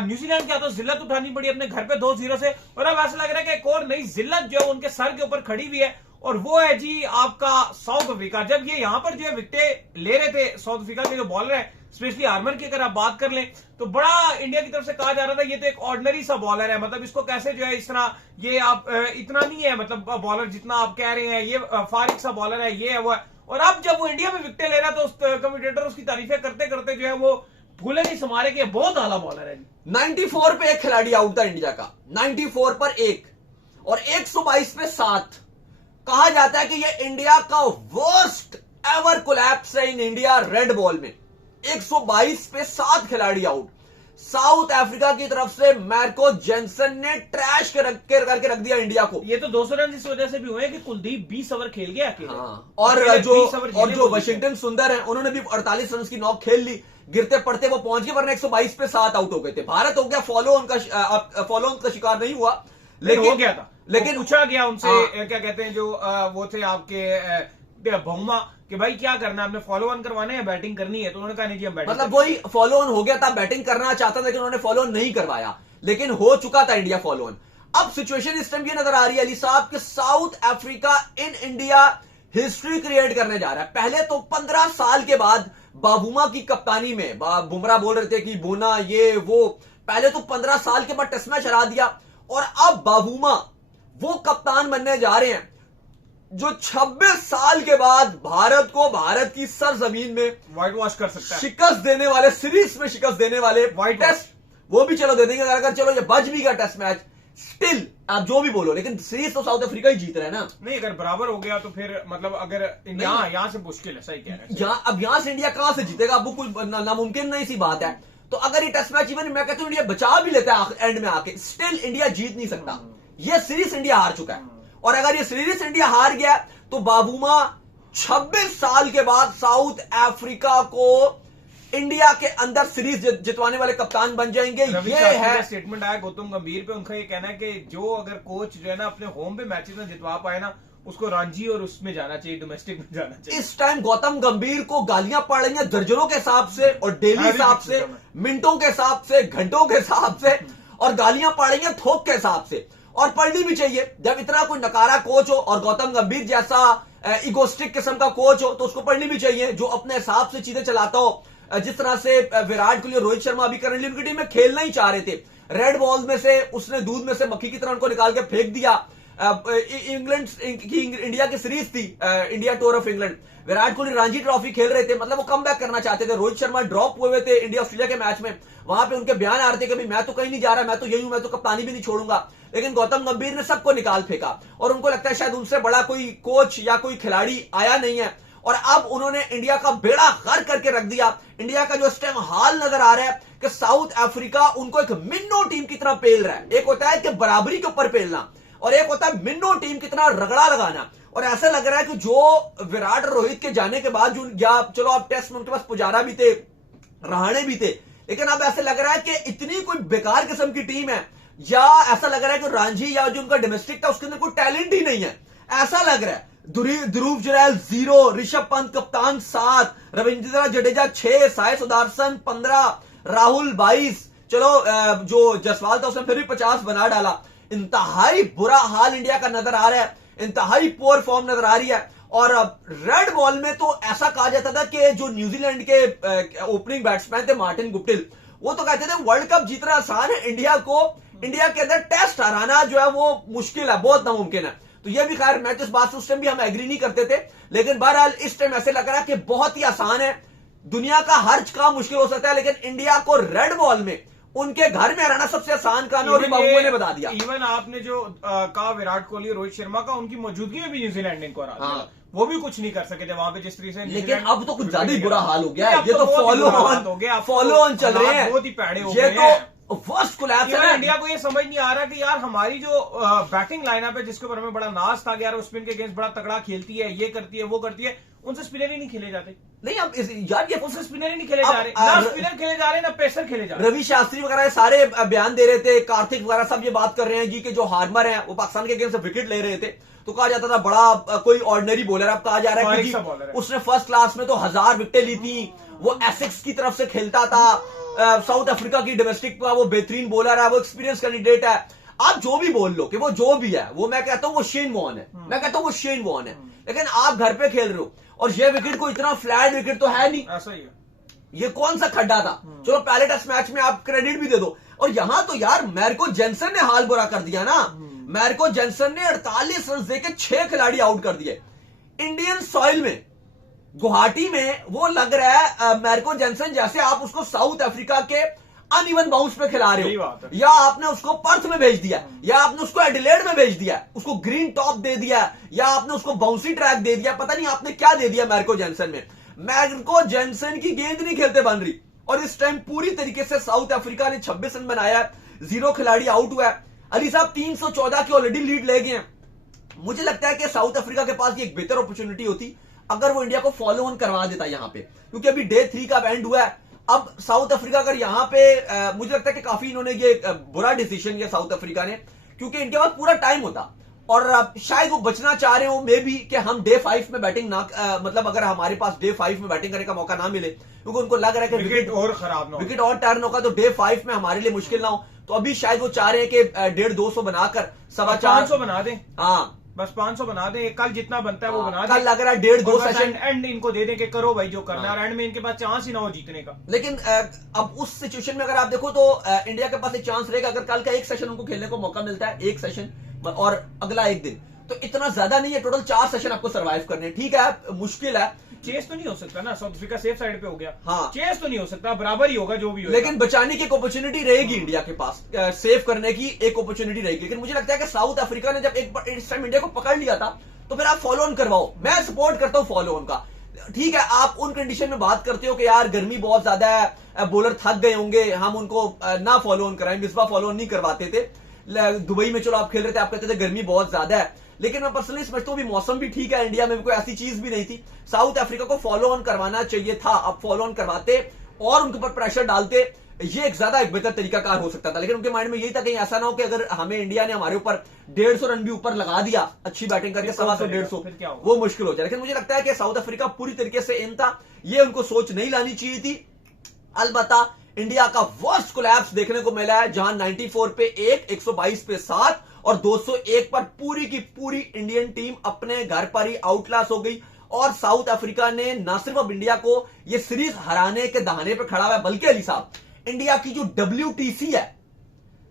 न्यूजीलैंड क्या तो जिल्लत उठानी पड़ी अपने घर पे 2-0 से, और अब ऐसा लग रहा है कि एक और नई जिल्लत जो है उनके सर के ऊपर खड़ी हुई है, और वो है जी आपका साउथ अफ्रीका। जब ये यहां पर जो है विकेटें ले रहे थे साउथ अफ्रीका के जो बॉलर है, स्पेशली आर्मर की अगर आप बात कर लें, तो बड़ा इंडिया की तरफ से कहा जा रहा था ये तो एक ऑर्डिनरी सा बॉलर है, मतलब इसको कैसे जो है इस तरह ये आप इतना नहीं है, मतलब बॉलर जितना आप कह रहे हैं, ये फारिक सा बॉलर है, ये है वो है। और अब जब वो इंडिया में विकेटें ले रहा है तो कमेंटेटर उसकी तारीफें करते करते जो है वो भूले नहीं समारे कि बहुत आला बॉलर है। 94 पे एक खिलाड़ी आउट था इंडिया का, 94 पर एक, और 122 पे 7। कहा जाता है कि ये इंडिया का वर्स्ट एवर कोलैप्स है इन इंडिया रेड बॉल में। 122 पे 7 खिलाड़ी आउट। साउथ अफ्रीका की तरफ से मार्को जेनसन ने ट्रैश करके रख दिया इंडिया को। ये तो 200 रन इस वजह से भी हुए कि कुलदीप 20 ओवर खेल गया अकेले। हाँ। और जो वाशिंगटन सुंदर है उन्होंने भी 48 रन की नॉक खेल ली, गिरते पड़ते वो पहुंच गए, वरना 122 पे 7 आउट हो गए थे। भारत हो गया फॉलो ऑन का शिकार नहीं हुआ, लेकिन हो गया था। लेकिन पूछा गया उनसे क्या कहते हैं जो वो थे आपके बहुमा कि भाई क्या करना है, आपने फॉलो ऑन करवाना है या बैटिंग करनी है, तो उन्होंने कहा नहीं जी हम बैटिंग। मतलब वही फॉलो ऑन हो गया था, बैटिंग करना चाहता था लेकिन उन्होंने फॉलो ऑन नहीं करवाया, लेकिन हो चुका था इंडिया फॉलो ऑन। अब सिचुएशन इस टाइम ये नजर आ रही है अली साहब कि south Africa in India history create करने जा रहा है। पहले तो 15 साल के बाद बाबूमा की कप्तानी में, बुमराह बोल रहे थे कि बोना ये वो, पहले तो 15 साल के बाद टेस्ट मैच हरा दिया, और अब बाबूमा वो कप्तान बनने जा रहे हैं जो 26 साल के बाद भारत को भारत की सरजमीन में व्हाइट वॉश कर सकता है, शिकस्त देने वाले, सीरीज में शिकस्त देने वाले, व्हाइट टेस्ट वो भी चलो दे देंगे, अगर चलो ये बच भी गया टेस्ट मैच, स्टिल आप जो भी बोलो, लेकिन सीरीज तो साउथ अफ्रीका ही जीत रहा है ना। नहीं अगर बराबर हो गया तो फिर मतलब अगर यहाँ से मुश्किल है, सही कह रहे हैं। अब यहां से इंडिया कहां से जीतेगा, अब वो कोई नामुमकिन नहीं सी बात है। तो अगर ये टेस्ट मैच इवन मैं कहता हूं इंडिया बचा भी लेता है एंड में आके, स्टिल इंडिया जीत नहीं सकता। ये सीरीज इंडिया हार चुका है, और अगर ये सीरीज इंडिया हार गया तो बाबूमा 26 साल के बाद साउथ अफ्रीका को इंडिया के अंदर सीरीज जितवाने वाले कप्तान बन जाएंगे। ये है स्टेटमेंट आया गौतम गंभीर पे, उनका ये कहना है कि जो अगर कोच जो है ना अपने होम पे मैचेस में जितवा पाए ना, उसको रणजी और उसमें जाना चाहिए, डोमेस्टिक में जाना चाहिए। इस टाइम गौतम गंभीर को गालियां पड़ रही हैं दर्जनों के हिसाब से, और डेली हिसाब से, मिनटों के हिसाब से, घंटों के हिसाब से, और गालियां पड़ रही हैं थोक के हिसाब से, और पढ़नी भी चाहिए। जब इतना कोई नकारा कोच हो और गौतम गंभीर जैसा इगोस्टिक किस्म का कोच हो तो उसको पढ़नी भी चाहिए, जो अपने हिसाब से चीजें चलाता हो। जिस तरह से विराट कोहली और रोहित शर्मा अभी करंटली उनकी टीम में खेलना ही चाह रहे थे, रेड बॉल में से उसने दूध में से मक्खी की तरह उनको निकाल के फेंक दिया। इंग्लैंड की इंडिया की सीरीज थी, India tour of England, Virat Kohli Ranji trophy खेल रहे थे, मतलब वो कम बैक करना चाहते थे। रोहित शर्मा ड्रॉप हुए थे इंडिया ऑस्ट्रेलिया के मैच में, वहां पे उनके बयान आ रहे थे कि मैं तो कहीं नहीं जा रहा, मैं तो यही हूं, मैं तो कप्तानी भी नहीं छोड़ूंगा। लेकिन गौतम गंभीर ने सबको निकाल फेंका, और उनको लगता है शायद उनसे बड़ा कोई कोच या कोई खिलाड़ी आया नहीं है, और अब उन्होंने इंडिया का बेड़ा गर्क करके रख दिया। इंडिया का जो इस टाइम हाल नजर आ रहा है कि साउथ अफ्रीका उनको एक मिन्नो टीम की तरह पेल रहा है। एक होता है कि बराबरी के ऊपर पेलना, और एक होता है मिन्नो टीम की तरह रगड़ा लगाना। और ऐसा लग रहा है कि जो विराट और रोहित के जाने के बाद जो, या चलो अब टेस्ट में उनके पास पुजारा भी थे, रहाणे भी थे, लेकिन अब ऐसा लग रहा है कि इतनी कोई बेकार किस्म की टीम है, या ऐसा लग रहा है कि रणजी या जो उनका डोमेस्टिक था उसके अंदर कोई टैलेंट ही नहीं है, ऐसा लग रहा है। ध्रुव जुरैल 0, ऋषभ पंत कप्तान 7, रविंद्र जडेजा 6, साई सुदर्शन 15, राहुल 22, चलो जो जसवाल था उसने फिर भी 50 बना डाला। इंतहाई बुरा हाल इंडिया का नजर आ रहा है, इंतहाई पोर फॉर्म नजर आ रही है। और रेड बॉल में तो ऐसा कहा जाता था कि जो न्यूजीलैंड के ओपनिंग बैट्समैन थे मार्टिन गुप्टिल, वो तो कहते थे वर्ल्ड कप जीतना आसान है, इंडिया को इंडिया के अंदर टेस्ट हराना जो है वो मुश्किल है, बहुत नामुमकिन है। तो ये भी खैर मैच इस बात से उस टाइम भी हम एग्री नहीं करते थे, लेकिन बहरहाल इस टाइम ऐसे लग रहा है कि बहुत ही आसान है, दुनिया का हर काम मुश्किल हो सकता है, लेकिन इंडिया को रेड बॉल में उनके घर में हराना सबसे आसान काम है, और बाबू ने बता दिया। इवन आपने जो कहा विराट कोहली रोहित शर्मा का, उनकी मौजूदगी में भी न्यूजीलैंड ने इनको हरा दिया, वो भी कुछ नहीं कर सके थे वहां पे जिस तरीके से। लेकिन अब तो कुछ ज्यादा ही बुरा हाल हो गया है, ये तो फॉलो ऑन चल रहे हैं, बहुत ही पैड़े हो ये गए हैं। वर्स्ट कोलैप्स है ना। इंडिया को ये समझ नहीं आ रहा कि यार हमारी जो बैटिंग लाइनअप है जिसके ऊपर हमें बड़ा नाज था कि यार वो स्पिन के अगेंस्ट बड़ा तगड़ा खेलती है, ये करती है, वो करती है, उनसे स्पिनर ही नहीं खेले जाते। नहीं अब यार ये उनसे स्पिनर ही नहीं खेले जा रहे, ना स्पिनर खेले जा रहे ना पेसर खेले जा रहे। रवि शास्त्री वगैरह सारे बयान दे रहे थे, कार्तिक वगैरह सब ये बात कर रहे हैं जी कि जो हार्मर हैं वो पाकिस्तान के अगेंस्ट विकेट ले रहे थे, तो कहा जाता था बड़ा कोई ऑर्डिनरी बॉलर। अब कहा जा रहा है कि उसने फर्स्ट क्लास में तो 1000 विकेटें ली थी, वो एसेक्स की तरफ से खेलता था, साउथ अफ्रीका की डोमेस्टिक का वो बेहतरीन बॉलर है, वो एक्सपीरियंस कैंडिडेट है। आप जो भी बोल लो कि वो जो भी है, वो मैं कहता हूं वो शेन वॉर्न है, मैं कहता हूं वो शेन वॉर्न है, लेकिन आप घर पे खेल रहे हो और ये विकेट को इतना फ्लैट विकेट तो है नहीं, ऐसा ही है। ये कौन सा खड्डा था। चलो पहले टेस्ट मैच में आप क्रेडिट भी दे दो, और यहां तो यार मैरको जेनसन ने हाल बुरा कर दिया ना। मैरको जेनसन ने 48 रन देके 6 खिलाड़ी आउट कर दिए इंडियन सॉइल में, गुवाहाटी में। वो लग रहा है मैरको जेनसन जैसे आप उसको साउथ अफ्रीका के अनइवन बाउंस पे खिला रहे हो, या आपने उसको पर्थ में भेज दिया, या आपने उसको एडिलेड में भेज दिया, उसको ग्रीन टॉप दे दिया, या आपने उसको बाउंसी ट्रैक दे दिया, पता नहीं आपने क्या दे दिया मैरको जेनसन में। मैरको जेनसन की गेंद नहीं खेलते बन रही, और इस टाइम पूरी तरीके से साउथ अफ्रीका ने 26 रन बनाया है, 0 खिलाड़ी आउट हुआ है। अली साहब 314 की ऑलरेडी लीड ले गए हैं। मुझे लगता है कि साउथ अफ्रीका के पास एक बेहतर अपॉर्चुनिटी होती अगर वो इंडिया को फॉलो ऑन करवा देता यहां पे, क्योंकि अभी डे 3 का एंड हुआ है। अब साउथ अफ्रीका अगर यहां पे मुझे लगता है कि काफी इन्होंने ये बुरा डिसीजन लिया साउथ अफ्रीका ने, क्योंकि इनके पास पूरा टाइम होता, और शायद वो बचना चाह रहे हो मे बी कि हम डे 5 में बैटिंग ना मतलब अगर हमारे पास डे 5 में बैटिंग करने का मौका ना मिले, क्योंकि उनको लग रहा है कि विकेट और खराब ना हो, विकेट और टर्न होगा तो डे 5 में हमारे लिए मुश्किल ना हो। तो अभी शायद वो चाह रहे हैं कि 150-200 बनाकर 425 बना दें। हाँ बस 500 बना दे, कल जितना बनता है वो बना दे। कल लग रहा है 1.5-2 सेशन एंड इनको दे दे के करो भाई जो करना है, एंड में इनके पास चांस ही ना हो जीतने का। लेकिन अब उस सिचुएशन में अगर आप देखो तो इंडिया के पास एक चांस रहेगा अगर कल का एक सेशन उनको खेलने को मौका मिलता है, एक सेशन और अगला एक दिन, तो इतना ज्यादा नहीं है, टोटल 4 सेशन आपको सर्वाइव करने। ठीक है मुश्किल है, चेस तो नहीं हो सकता ना, साउथ अफ्रीका सेफ साइड पे हो गया। हाँ चेस तो नहीं हो सकता, बराबर ही होगा जो भी होगा, लेकिन बचाने की एक अपॉर्चुनिटी रहेगी इंडिया के पास, सेव करने की एक अपॉर्चुनिटी रहेगी। लेकिन मुझे लगता है कि साउथ अफ्रीका ने जब एक इस टाइम इंडिया को पकड़ लिया था, तो फिर आप फॉलो ऑन करवाओ। मैं सपोर्ट करता हूं फॉलो ऑन का। ठीक है आप उन कंडीशन में बात करते हो कि यार गर्मी बहुत ज्यादा है, बॉलर थक गए होंगे, हम उनको ना फॉलो ऑन कराएं। मिसबा फॉलो ऑन नहीं करवाते थे, दुबई में चलो आप खेल रहे थे, आप कहते थे गर्मी बहुत ज्यादा है, लेकिन मैं पर्सनली समझता हूं भी मौसम भी ठीक है, इंडिया में भी कोई ऐसी चीज भी नहीं थी। साउथ अफ्रीका को फॉलो ऑन करवाना चाहिए था, अब फॉलो ऑन करवाते और उनके ऊपर प्रेशर डालते, ये एक ज्यादा एक बेहतर तरीकाकार हो सकता था। लेकिन उनके माइंड में यही था कहीं ऐसा ना हो कि अगर हमें इंडिया ने हमारे ऊपर 150 रन भी ऊपर लगा दिया अच्छी बैटिंग करके 125-150, वो मुश्किल हो जाए। लेकिन मुझे लगता है कि साउथ अफ्रीका पूरी तरीके से इन था, ये उनको सोच नहीं लानी चाहिए थी। अलबत्ता इंडिया का वर्स्ट कोलैप्स देखने को मिला है, जहां 94 पे 1, 122 पे 7 और 201 पर पूरी की पूरी इंडियन टीम अपने घर पर ही आउटक्लास हो गई। और साउथ अफ्रीका ने न सिर्फ अब इंडिया को ये सीरीज हराने के दहाने पर खड़ा हुआ है, बल्कि अली साहब इंडिया की जो WTC है,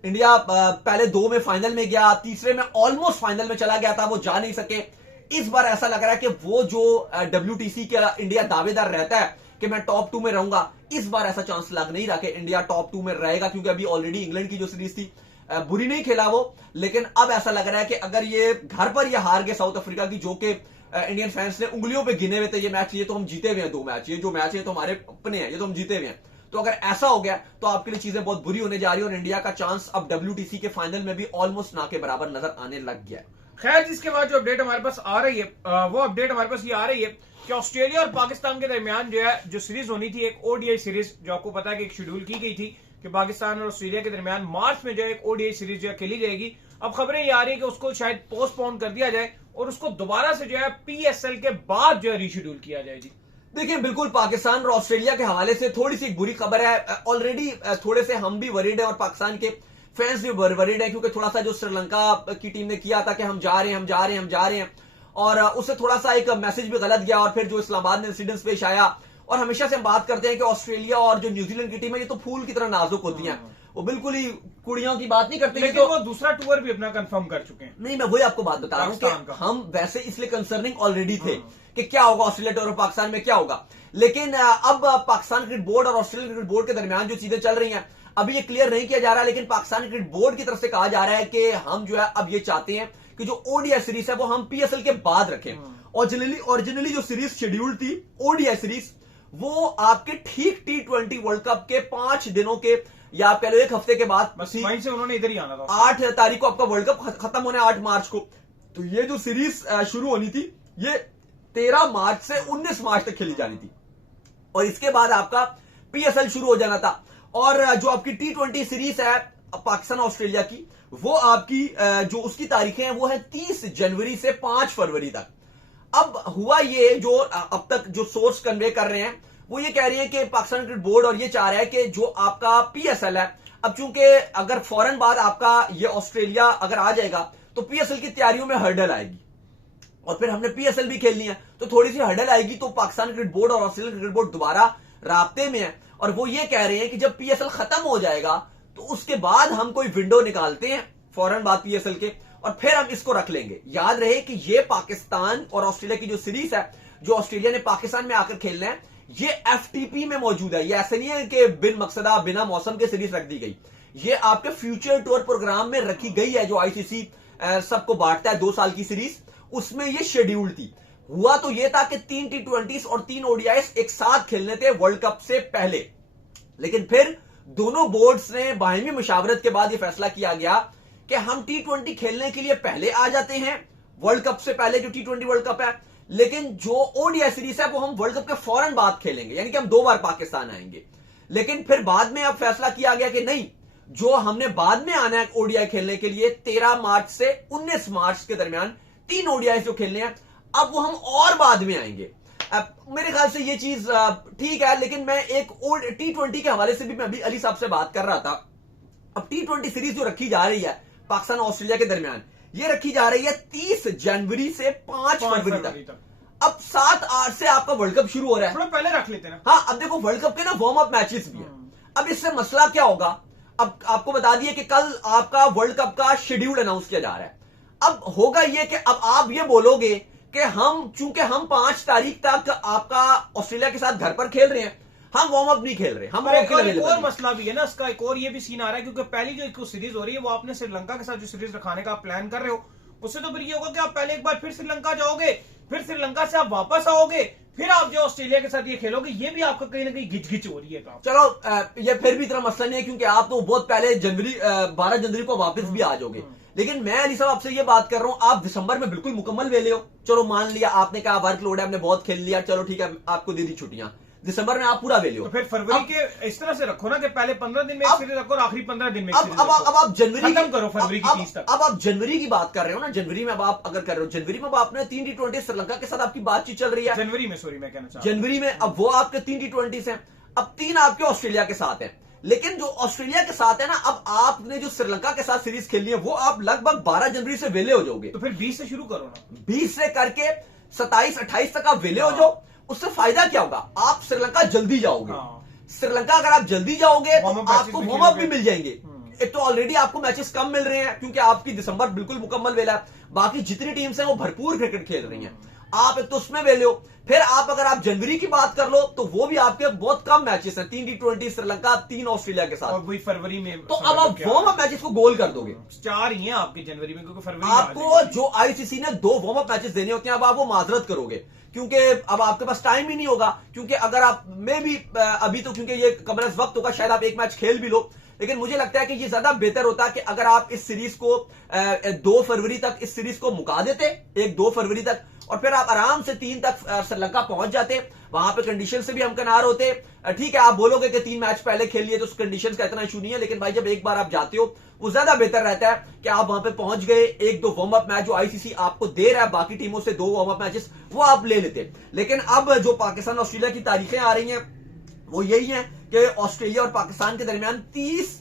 इंडिया पहले 2 में फाइनल में गया, तीसरे में ऑलमोस्ट फाइनल में चला गया था, वो जा नहीं सके। इस बार ऐसा लग रहा है कि वो जो WTC का इंडिया दावेदार रहता है कि मैं टॉप 2 में रहूंगा, इस बार ऐसा चांस लग नहीं रहा कि इंडिया टॉप 2 में रहेगा, क्योंकि अभी ऑलरेडी इंग्लैंड की जो सीरीज थी बुरी नहीं खेला वो, लेकिन अब ऐसा लग रहा है कि अगर ये घर पर ये हार गए साउथ अफ्रीका की, जो कि इंडियन फैंस ने उंगलियों पे गिने हुए थे ये मैच, ये तो हम जीते हुए हैं 2 मैच, ये जो मैच है तो हमारे अपने हैं, ये तो हम जीते हुए हैं। तो अगर ऐसा हो गया तो आपके लिए चीजें बहुत बुरी होने जा रही है, और इंडिया का चांस अब WTC के फाइनल में भी ऑलमोस्ट ना के बराबर नजर आने लग गया है। खैर जिसके बाद जो अपडेट हमारे पास आ रही है, वो अपडेट हमारे पास ये आ रही है कि ऑस्ट्रेलिया और पाकिस्तान के दरमियान जो है जो सीरीज होनी थी, एक ODI सीरीज, जो आपको पता है कि एक शेड्यूल की गई थी कि पाकिस्तान और ऑस्ट्रेलिया के दरमियान मार्च में जो एक ODI सीरीज जो है खेली जाएगी। अब खबरें ये आ रही है कि उसको शायद पोस्टपोन कर दिया जाए और उसको दोबारा से जो है PSL के बाद जो है रीशेड्यूल किया जाए। जी देखिए बिल्कुल पाकिस्तान और ऑस्ट्रेलिया के हवाले से थोड़ी सी बुरी खबर है। ऑलरेडी थोड़े से हम भी वरीड है और पाकिस्तान के फैंस भी वरीड है, क्योंकि थोड़ा सा जो श्रीलंका की टीम ने किया था कि हम जा रहे हैं, और उससे थोड़ा सा एक मैसेज भी गलत गया, और फिर जो इस्लामाबाद में इंसिडेंट्स पेश आया। और हमेशा से हम बात करते हैं कि ऑस्ट्रेलिया और जो न्यूजीलैंड की टीम है ये तो फूल की तरह नाजुक होती हैं, वो बिल्कुल ही कुड़ियों की बात नहीं करते। लेकिन तो वो दूसरा टूर भी अपना कंफर्म कर चुके हैं। नहीं, मैं वही आपको बात बता रहा हूं कि हम वैसे इसलिए कंसर्निंग ऑलरेडी थे कि क्या होगा ऑस्ट्रेलिया टूर और पाकिस्तान में क्या होगा। लेकिन अब पाकिस्तान क्रिकेट बोर्ड और ऑस्ट्रेलियन क्रिकेट बोर्ड के दरमियान जो चीजें चल रही हैं, अभी ये क्लियर नहीं किया जा रहा है, लेकिन पाकिस्तान क्रिकेट बोर्ड की तरफ से कहा जा रहा है कि हम जो है अब ये चाहते हैं कि जो ODI सीरीज है वो हम PSL के बाद रखें। ओरिजिनली जो सीरीज शेड्यूल थी ODI सीरीज, वो आपके ठीक T20 वर्ल्ड कप के 5 दिनों के या आप कह लो 1 हफ्ते के बाद, बस वहीं से उन्होंने इधर ही आना था। 8 तारीख को आपका वर्ल्ड कप खत्म होना है, 8 मार्च को। तो ये जो सीरीज शुरू होनी थी ये 13 मार्च से 19 मार्च तक खेली जानी थी, और इसके बाद आपका पीएसएल शुरू हो जाना था। और जो आपकी T20 सीरीज है पाकिस्तान ऑस्ट्रेलिया की, वो आपकी जो उसकी तारीखें हैं वो है 30 जनवरी से 5 फरवरी तक। अब हुआ ये, जो अब तक जो सोर्स कन्वे कर रहे हैं वो ये कह रहे हैं कि पाकिस्तान क्रिकेट बोर्ड और ये चाह रहा है कि जो आपका पीएसएल है, अब चूंकि अगर फौरन बाद आपका ये ऑस्ट्रेलिया अगर आ जाएगा तो पीएसएल की तैयारियों में हर्डल आएगी, और फिर हमने पीएसएल भी खेलनी है तो थोड़ी सी हर्डल आएगी। तो पाकिस्तान क्रिकेट बोर्ड और ऑस्ट्रेलियन क्रिकेट बोर्ड दोबारा राब्ते में है, और वो ये कह रहे हैं कि जब पीएसएल खत्म हो जाएगा तो उसके बाद हम कोई विंडो निकालते हैं फौरन बाद पीएसएल के, और फिर हम इसको रख लेंगे। याद रहे कि ये पाकिस्तान और ऑस्ट्रेलिया की जो सीरीज है, जो ऑस्ट्रेलिया ने पाकिस्तान में आकर खेलना है, ये एफटीपी में मौजूद है। ये ऐसे नहीं है कि बिन मकसदा बिना मौसम के सीरीज रख दी गई, ये आपके फ्यूचर टूर प्रोग्राम में रखी गई है, जो आईसीसी सबको बांटता है 2 साल की सीरीज, उसमें ये शेड्यूल थी। हुआ तो ये था कि 3 T20 और 3 ODIs एक साथ खेलने थे वर्ल्ड कप से पहले, लेकिन फिर दोनों बोर्ड्स ने बाहिमी मुशावरत के बाद यह फैसला किया गया कि हम T20 खेलने के लिए पहले आ जाते हैं वर्ल्ड कप से पहले, जो T20 वर्ल्ड कप है, लेकिन जो ओडीआई सीरीज है वो हम वर्ल्ड कप के फौरन बाद खेलेंगे, यानी कि हम 2 बार पाकिस्तान आएंगे। लेकिन फिर बाद में अब फैसला किया गया कि नहीं, जो हमने बाद में आना है ओडीआई खेलने के लिए 13 मार्च से 19 मार्च के दरमियान 3 ओडीआई जो खेलने हैं, अब वो हम और बाद में आएंगे। अब मेरे ख्याल से ये चीज ठीक है, लेकिन मैं एक T20 के हवाले से भी मैं अभी अली साहब से बात कर रहा था। अब T20 सीरीज जो रखी जा रही है पाकिस्तान और ऑस्ट्रेलिया के दरमियान, ये रखी जा रही है 30 जनवरी से 5 फरवरी तक। अब 7-8 से आपका वर्ल्ड कप शुरू हो रहा है, थोड़ा पहले रख लेते हैं ना। हाँ, अब देखो वर्ल्ड कप के ना वार्म अप मैचेस भी है। अब इससे मसला क्या होगा, अब आपको बता दिए कि कल आपका वर्ल्ड कप का शेड्यूल अनाउंस किया जा रहा है। अब होगा ये कि अब आप ये बोलोगे कि हम, चूंकि हम 5 तारीख तक आपका ऑस्ट्रेलिया के साथ घर पर खेल रहे हैं, हम वार्म अप नहीं खेल रहे, हम एक और मसला भी है ना इसका, एक और ये भी सीन आ रहा है, क्योंकि पहली जो एक सीरीज हो रही है वो आपने श्रीलंका के साथ जो सीरीज रखाने का प्लान कर रहे हो, उससे तो फिर ये होगा कि आप पहले एक बार फिर श्रीलंका जाओगे, फिर श्रीलंका से आप वापस आओगे, फिर आप जो ऑस्ट्रेलिया के साथ ये खेलोगे, ये भी आपका कहीं ना कहीं घिच हो रही है। चलो ये फिर भी इतना मसला नहीं है, क्योंकि आप तो बहुत पहले 12 जनवरी को वापस भी आ जाओगे। लेकिन मैं अली साहब आपसे ये बात कर रहा हूं, आप दिसंबर में बिल्कुल मुकम्मल वेले हो। चलो मान लिया आपने कहा वर्कलोड है, हमने बहुत खेल लिया, चलो ठीक है आपको दे दी छुट्टियां, दिसंबर में आप पूरा वेले हो। तो फिर फरवरी के इस तरह से रखो ना कि पहले 15 दिन में एक सीरीज रखो और आखिरी 15 दिन में एक सीरीज अब आप जनवरी खत्म करो फरवरी की 30 तक। अब आप जनवरी की बात कर रहे हो ना, जनवरी में अब आप अगर कर रहे हो, जनवरी में अब आपने 3 T20 श्रीलंका के साथ आपकी बातचीत चल रही है, जनवरी में, सॉरी मैं कहना चाह रहा हूं जनवरी में। अब वो आपके 3 T20 हैं, अब 3 आपके ऑस्ट्रेलिया के साथ हैं। लेकिन जो ऑस्ट्रेलिया के साथ है ना, अब आपने जो श्रीलंका के साथ सीरीज खेलनी है वो आप लगभग 12 जनवरी से वेले हो जाओगे। तो फिर 20 से शुरू करो ना, 20 से करके 27-28 तक आप वेले हो जाओ। उससे फायदा क्या होगा, आप श्रीलंका जल्दी जाओगे। श्रीलंका अगर आप जल्दी जाओगे तो आपको वार्म अप भी मिल जाएंगे। एक तो ऑलरेडी आपको मैचेस कम मिल रहे हैं क्योंकि आपकी दिसंबर बिल्कुल मुकम्मल वेला है, बाकी जितनी टीम्स हैं वो भरपूर क्रिकेट खेल रही हैं, आप एक तो उसमें वेले हो। फिर आप अगर आप जनवरी की बात कर लो तो वो भी आपके बहुत कम मैचेस हैं, 3 T20 श्रीलंका, 3 ऑस्ट्रेलिया के साथ, और वही फरवरी में। तो अब आप वार्म अप मैचेस को गोल कर दोगे। 4 ही हैं आपके जनवरी में, क्योंकि फरवरी आपको जो आईसीसी ने 2 वार्म अप मैचेस देने होते हैं, अब आप वो माजरत करोगे क्योंकि अब आपके पास टाइम ही नहीं होगा। क्योंकि अगर आप में भी अभी तो क्योंकि ये कम अज वक्त होगा, शायद आप एक मैच खेल भी लो, लेकिन मुझे लगता है कि ये ज्यादा बेहतर होता कि अगर आप इस सीरीज को 2 फरवरी तक इस सीरीज को मुका देते, 1-2 फरवरी तक, और फिर आप आराम से 3 तक श्रीलंका पहुंच जाते। वहां पे कंडीशन से भी हम किनार होते। ठीक है, आप बोलोगे कि 3 मैच पहले खेल लिए तो उस कंडीशन का इतना इशू नहीं है, लेकिन भाई जब एक बार आप जाते हो वो ज्यादा बेहतर रहता है कि आप वहां पे पहुंच गए, 1-2 वार्म अप मैच जो आईसीसी आपको दे रहा है बाकी टीमों से 2 वार्म अप मैचेस वो आप ले लेते। लेकिन अब जो पाकिस्तान ऑस्ट्रेलिया की तारीखें आ रही हैं वो यही है कि ऑस्ट्रेलिया और पाकिस्तान के दरमियान 30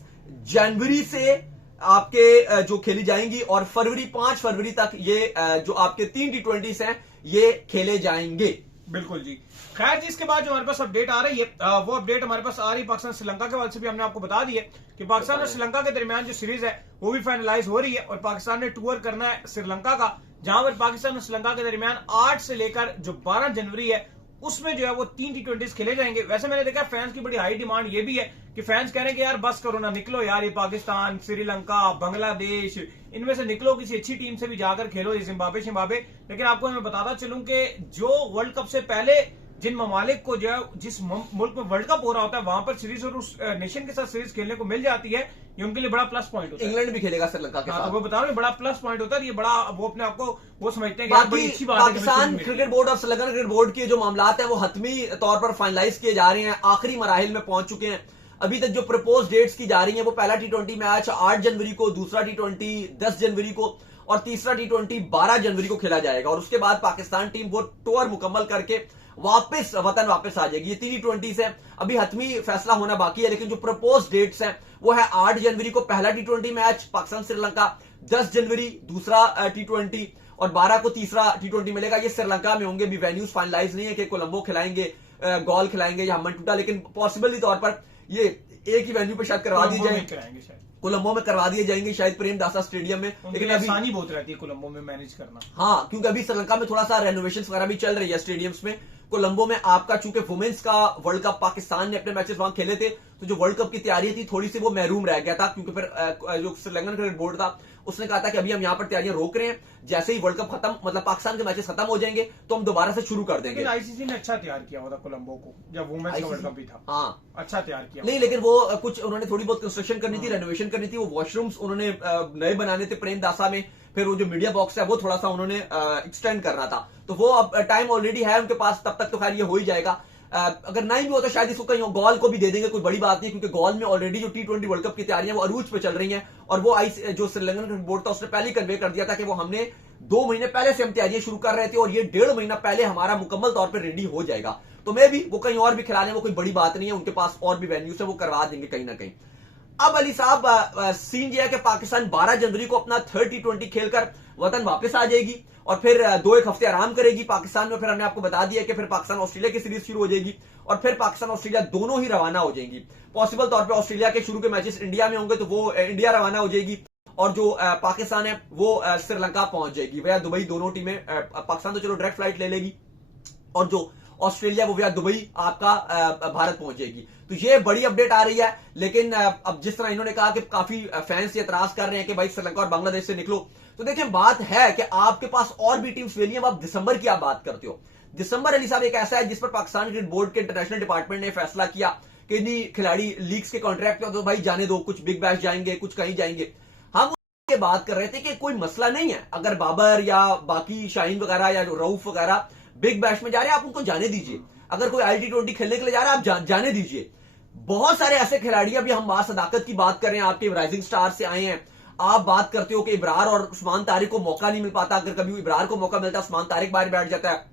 जनवरी से आपके जो खेली जाएंगी, और 5 फरवरी तक ये जो आपके 3 T20 हैं ये खेले जाएंगे। बिल्कुल जी। खैर जी, इसके बाद जो हमारे पास अपडेट आ रही है वो अपडेट हमारे पास आ रही है पाकिस्तान श्रीलंका के वाले से भी हमने आपको बता दी है कि पाकिस्तान और श्रीलंका के दरमियान जो सीरीज है वो भी फाइनलाइज हो रही है, और पाकिस्तान ने टूर करना है श्रीलंका का, जहां पर पाकिस्तान और श्रीलंका के दरमियान 8 से लेकर जो 12 जनवरी है उसमें जो है वो 3 T20 खेले जाएंगे। वैसे मैंने देखा फैंस की बड़ी हाई डिमांड ये भी है कि फैंस कह रहे हैं कि यार बस करो ना, निकलो यार, ये पाकिस्तान, श्रीलंका, बांग्लादेश, इनमें से निकलो, किसी अच्छी टीम से भी जाकर खेलो, जिम्बाब्वे। लेकिन आपको मैं बताता चलूं कि जो वर्ल्ड कप से पहले जिन ममालिक को जो है जिस मुल्क में वर्ल्ड कप हो रहा होता है वहां पर सीरीज और उस नेशन के साथ सीरीज खेलने को मिल जाती है, ये उनके लिए बड़ा प्लस पॉइंट होता है। इंग्लैंड भी खेलेगा श्रीलंका के साथ। तो वो बता रहे हैं बड़ा प्लस पॉइंट होता है, ये बड़ा वो अपने आप को वो समझते हैं कि यार बड़ी अच्छी बात है। पाकिस्तान क्रिकेट बोर्ड और श्रीलंका क्रिकेट बोर्ड के जो मामलात हैं वो हतमी तौर पर फाइनलाइज किए जा रहे हैं, आखिरी मराहिल में पहुंच चुके हैं। अभी तक जो प्रपोज डेट्स की जा रही है वो पहला T20 मैच 8 जनवरी को, दूसरा T20 10 जनवरी को और तीसरा T20 12 जनवरी को खेला जाएगा। और उसके बाद पाकिस्तान टीम वो टूर मुकम्मल करके वापस वतन वापस आ जाएगी। ये 3 T20s है, अभी हतमी फैसला होना बाकी है, लेकिन जो प्रपोज डेट्स हैं वो है 8 जनवरी को पहला T20 मैच पाकिस्तान श्रीलंका, 10 जनवरी दूसरा T20 और 12 को तीसरा T20 मिलेगा। ये श्रीलंका में होंगे। भी वेन्यूज फाइनलाइज नहीं है कि कोलंबो खिलाएंगे, गॉल खिलाएंगे या हम्बनटोटा, लेकिन पॉसिबली तौर पर ये एक ही वेन्यू पे शायद करवा दी जाए, कोलंबो में करवा दिए जाएंगे शायद प्रेमदासा स्टेडियम में। लेकिन अभी आसानी बहुत रहती है कोलंबो में मैनेज करना। हाँ, क्योंकि अभी श्रीलंका में थोड़ा सा रेनोवेशन वगैरह भी चल रही है स्टेडियम्स में। कोलंबो में आपका चूंकि वुमेन्स का वर्ल्ड कप पाकिस्तान ने अपने मैचेस वहां खेले थे, तो जो वर्ल्ड कप की तैयारी थी थोड़ी सी वो महरूम रह गया था, क्योंकि फिर जो श्रीलंकन क्रिकेट बोर्ड था उसने कहा था कि अभी हम यहाँ पर तैयारियां रोक रहे हैं, जैसे ही वर्ल्ड कप खत्म मतलब पाकिस्तान के मैचेस खत्म हो जाएंगे तो हम दोबारा से शुरू कर देंगे। आईसीसी ने अच्छा तैयार किया होता कोलंबो को जब वुमेन्स का वर्ल्ड कप भी था। हाँ, अच्छा तैयार किया नहीं, लेकिन वो कुछ उन्होंने थोड़ी बहुत कंस्ट्रक्शन करनी थी, रेनोवेशन करनी थी, वो वॉशरूम्स उन्होंने नए बनाने थे प्रेमदासा में, फिर वो जो मीडिया बॉक्स है वो थोड़ा सा उन्होंने एक्सटेंड करना था, तो वो अब टाइम ऑलरेडी है उनके पास, तब तक तो खैर ये हो ही जाएगा। अगर नहीं भी हो तो शायद इसको कहीं गॉल को भी दे देंगे, कोई बड़ी बात नहीं, क्योंकि गॉल में ऑलरेडी जो T20 वर्ल्ड कप की तैयारियां वो अरूज पे चल रही हैं। और वो जो श्रीलंकन क्रिकेट बोर्ड था उसने पहले ही कन्वे कर दिया था कि वो हमने 2 महीने पहले से हम तैयारियां शुरू कर रहे थे और ये 1.5 महीना पहले हमारा मुकम्मल तौर पर रेडी हो जाएगा। तो मैं भी वो कहीं और भी खिला लें, वो कोई बड़ी बात नहीं है, उनके पास और भी वेन्यूज है, वो करवा देंगे कहीं ना कहीं। अब अली साहब सीन ये है कि पाकिस्तान 12 जनवरी को अपना 3rd T20 खेलकर वतन वापस आ जाएगी और फिर 2-1 हफ्ते आराम करेगी पाकिस्तान में। फिर हमने आपको बता दिया कि फिर पाकिस्तान ऑस्ट्रेलिया की सीरीज शुरू हो जाएगी और फिर पाकिस्तान ऑस्ट्रेलिया दोनों ही रवाना हो जाएंगी। पॉसिबल तौर पे ऑस्ट्रेलिया के शुरू के मैचेस इंडिया में होंगे तो वो इंडिया रवाना हो जाएगी और जो पाकिस्तान है वो श्रीलंका पहुंच जाएगी वया दुबई। दोनों टीमें, पाकिस्तान तो चलो डायरेक्ट फ्लाइट ले लेगी और जो ऑस्ट्रेलिया वो वया दुबई आपका भारत पहुंच जाएगी। तो ये बड़ी अपडेट आ रही है। लेकिन अब जिस तरह इन्होंने कहा कि काफी फैंस एतराज कर रहे हैं कि भाई श्रीलंका और बांग्लादेश से निकलो, तो देखिए बात है कि आपके पास और भी टीम्स मिली हैं। आप दिसंबर की आप बात करते हो, दिसंबर अली साहब एक ऐसा है जिस पर पाकिस्तान क्रिकेट बोर्ड के इंटरनेशनल डिपार्टमेंट ने फैसला किया कि नहीं खिलाड़ी लीग्स के कॉन्ट्रैक्ट तो भाई जाने दो, कुछ बिग बैश जाएंगे, कुछ कहीं जाएंगे। हम उसके बात कर रहे थे कि कोई मसला नहीं है, अगर बाबर या बाकी शाहीन वगैरह या रऊफ वगैरह बिग बैश में जा रहे हैं आप उनको जाने दीजिए। अगर कोई T20 खेलने के लिए जा रहा है आप जाने दीजिए। बहुत सारे ऐसे खिलाड़ी, अभी हम सदाकत की बात कर रहे हैं, आपके राइजिंग स्टार से आए हैं, आप बात करते हो कि इब्रार और उस्मान तारिक को मौका नहीं मिल पाता, अगर कभी इब्रार को मौका मिलता है उस्मान तारिक बाहर बैठ जाता है,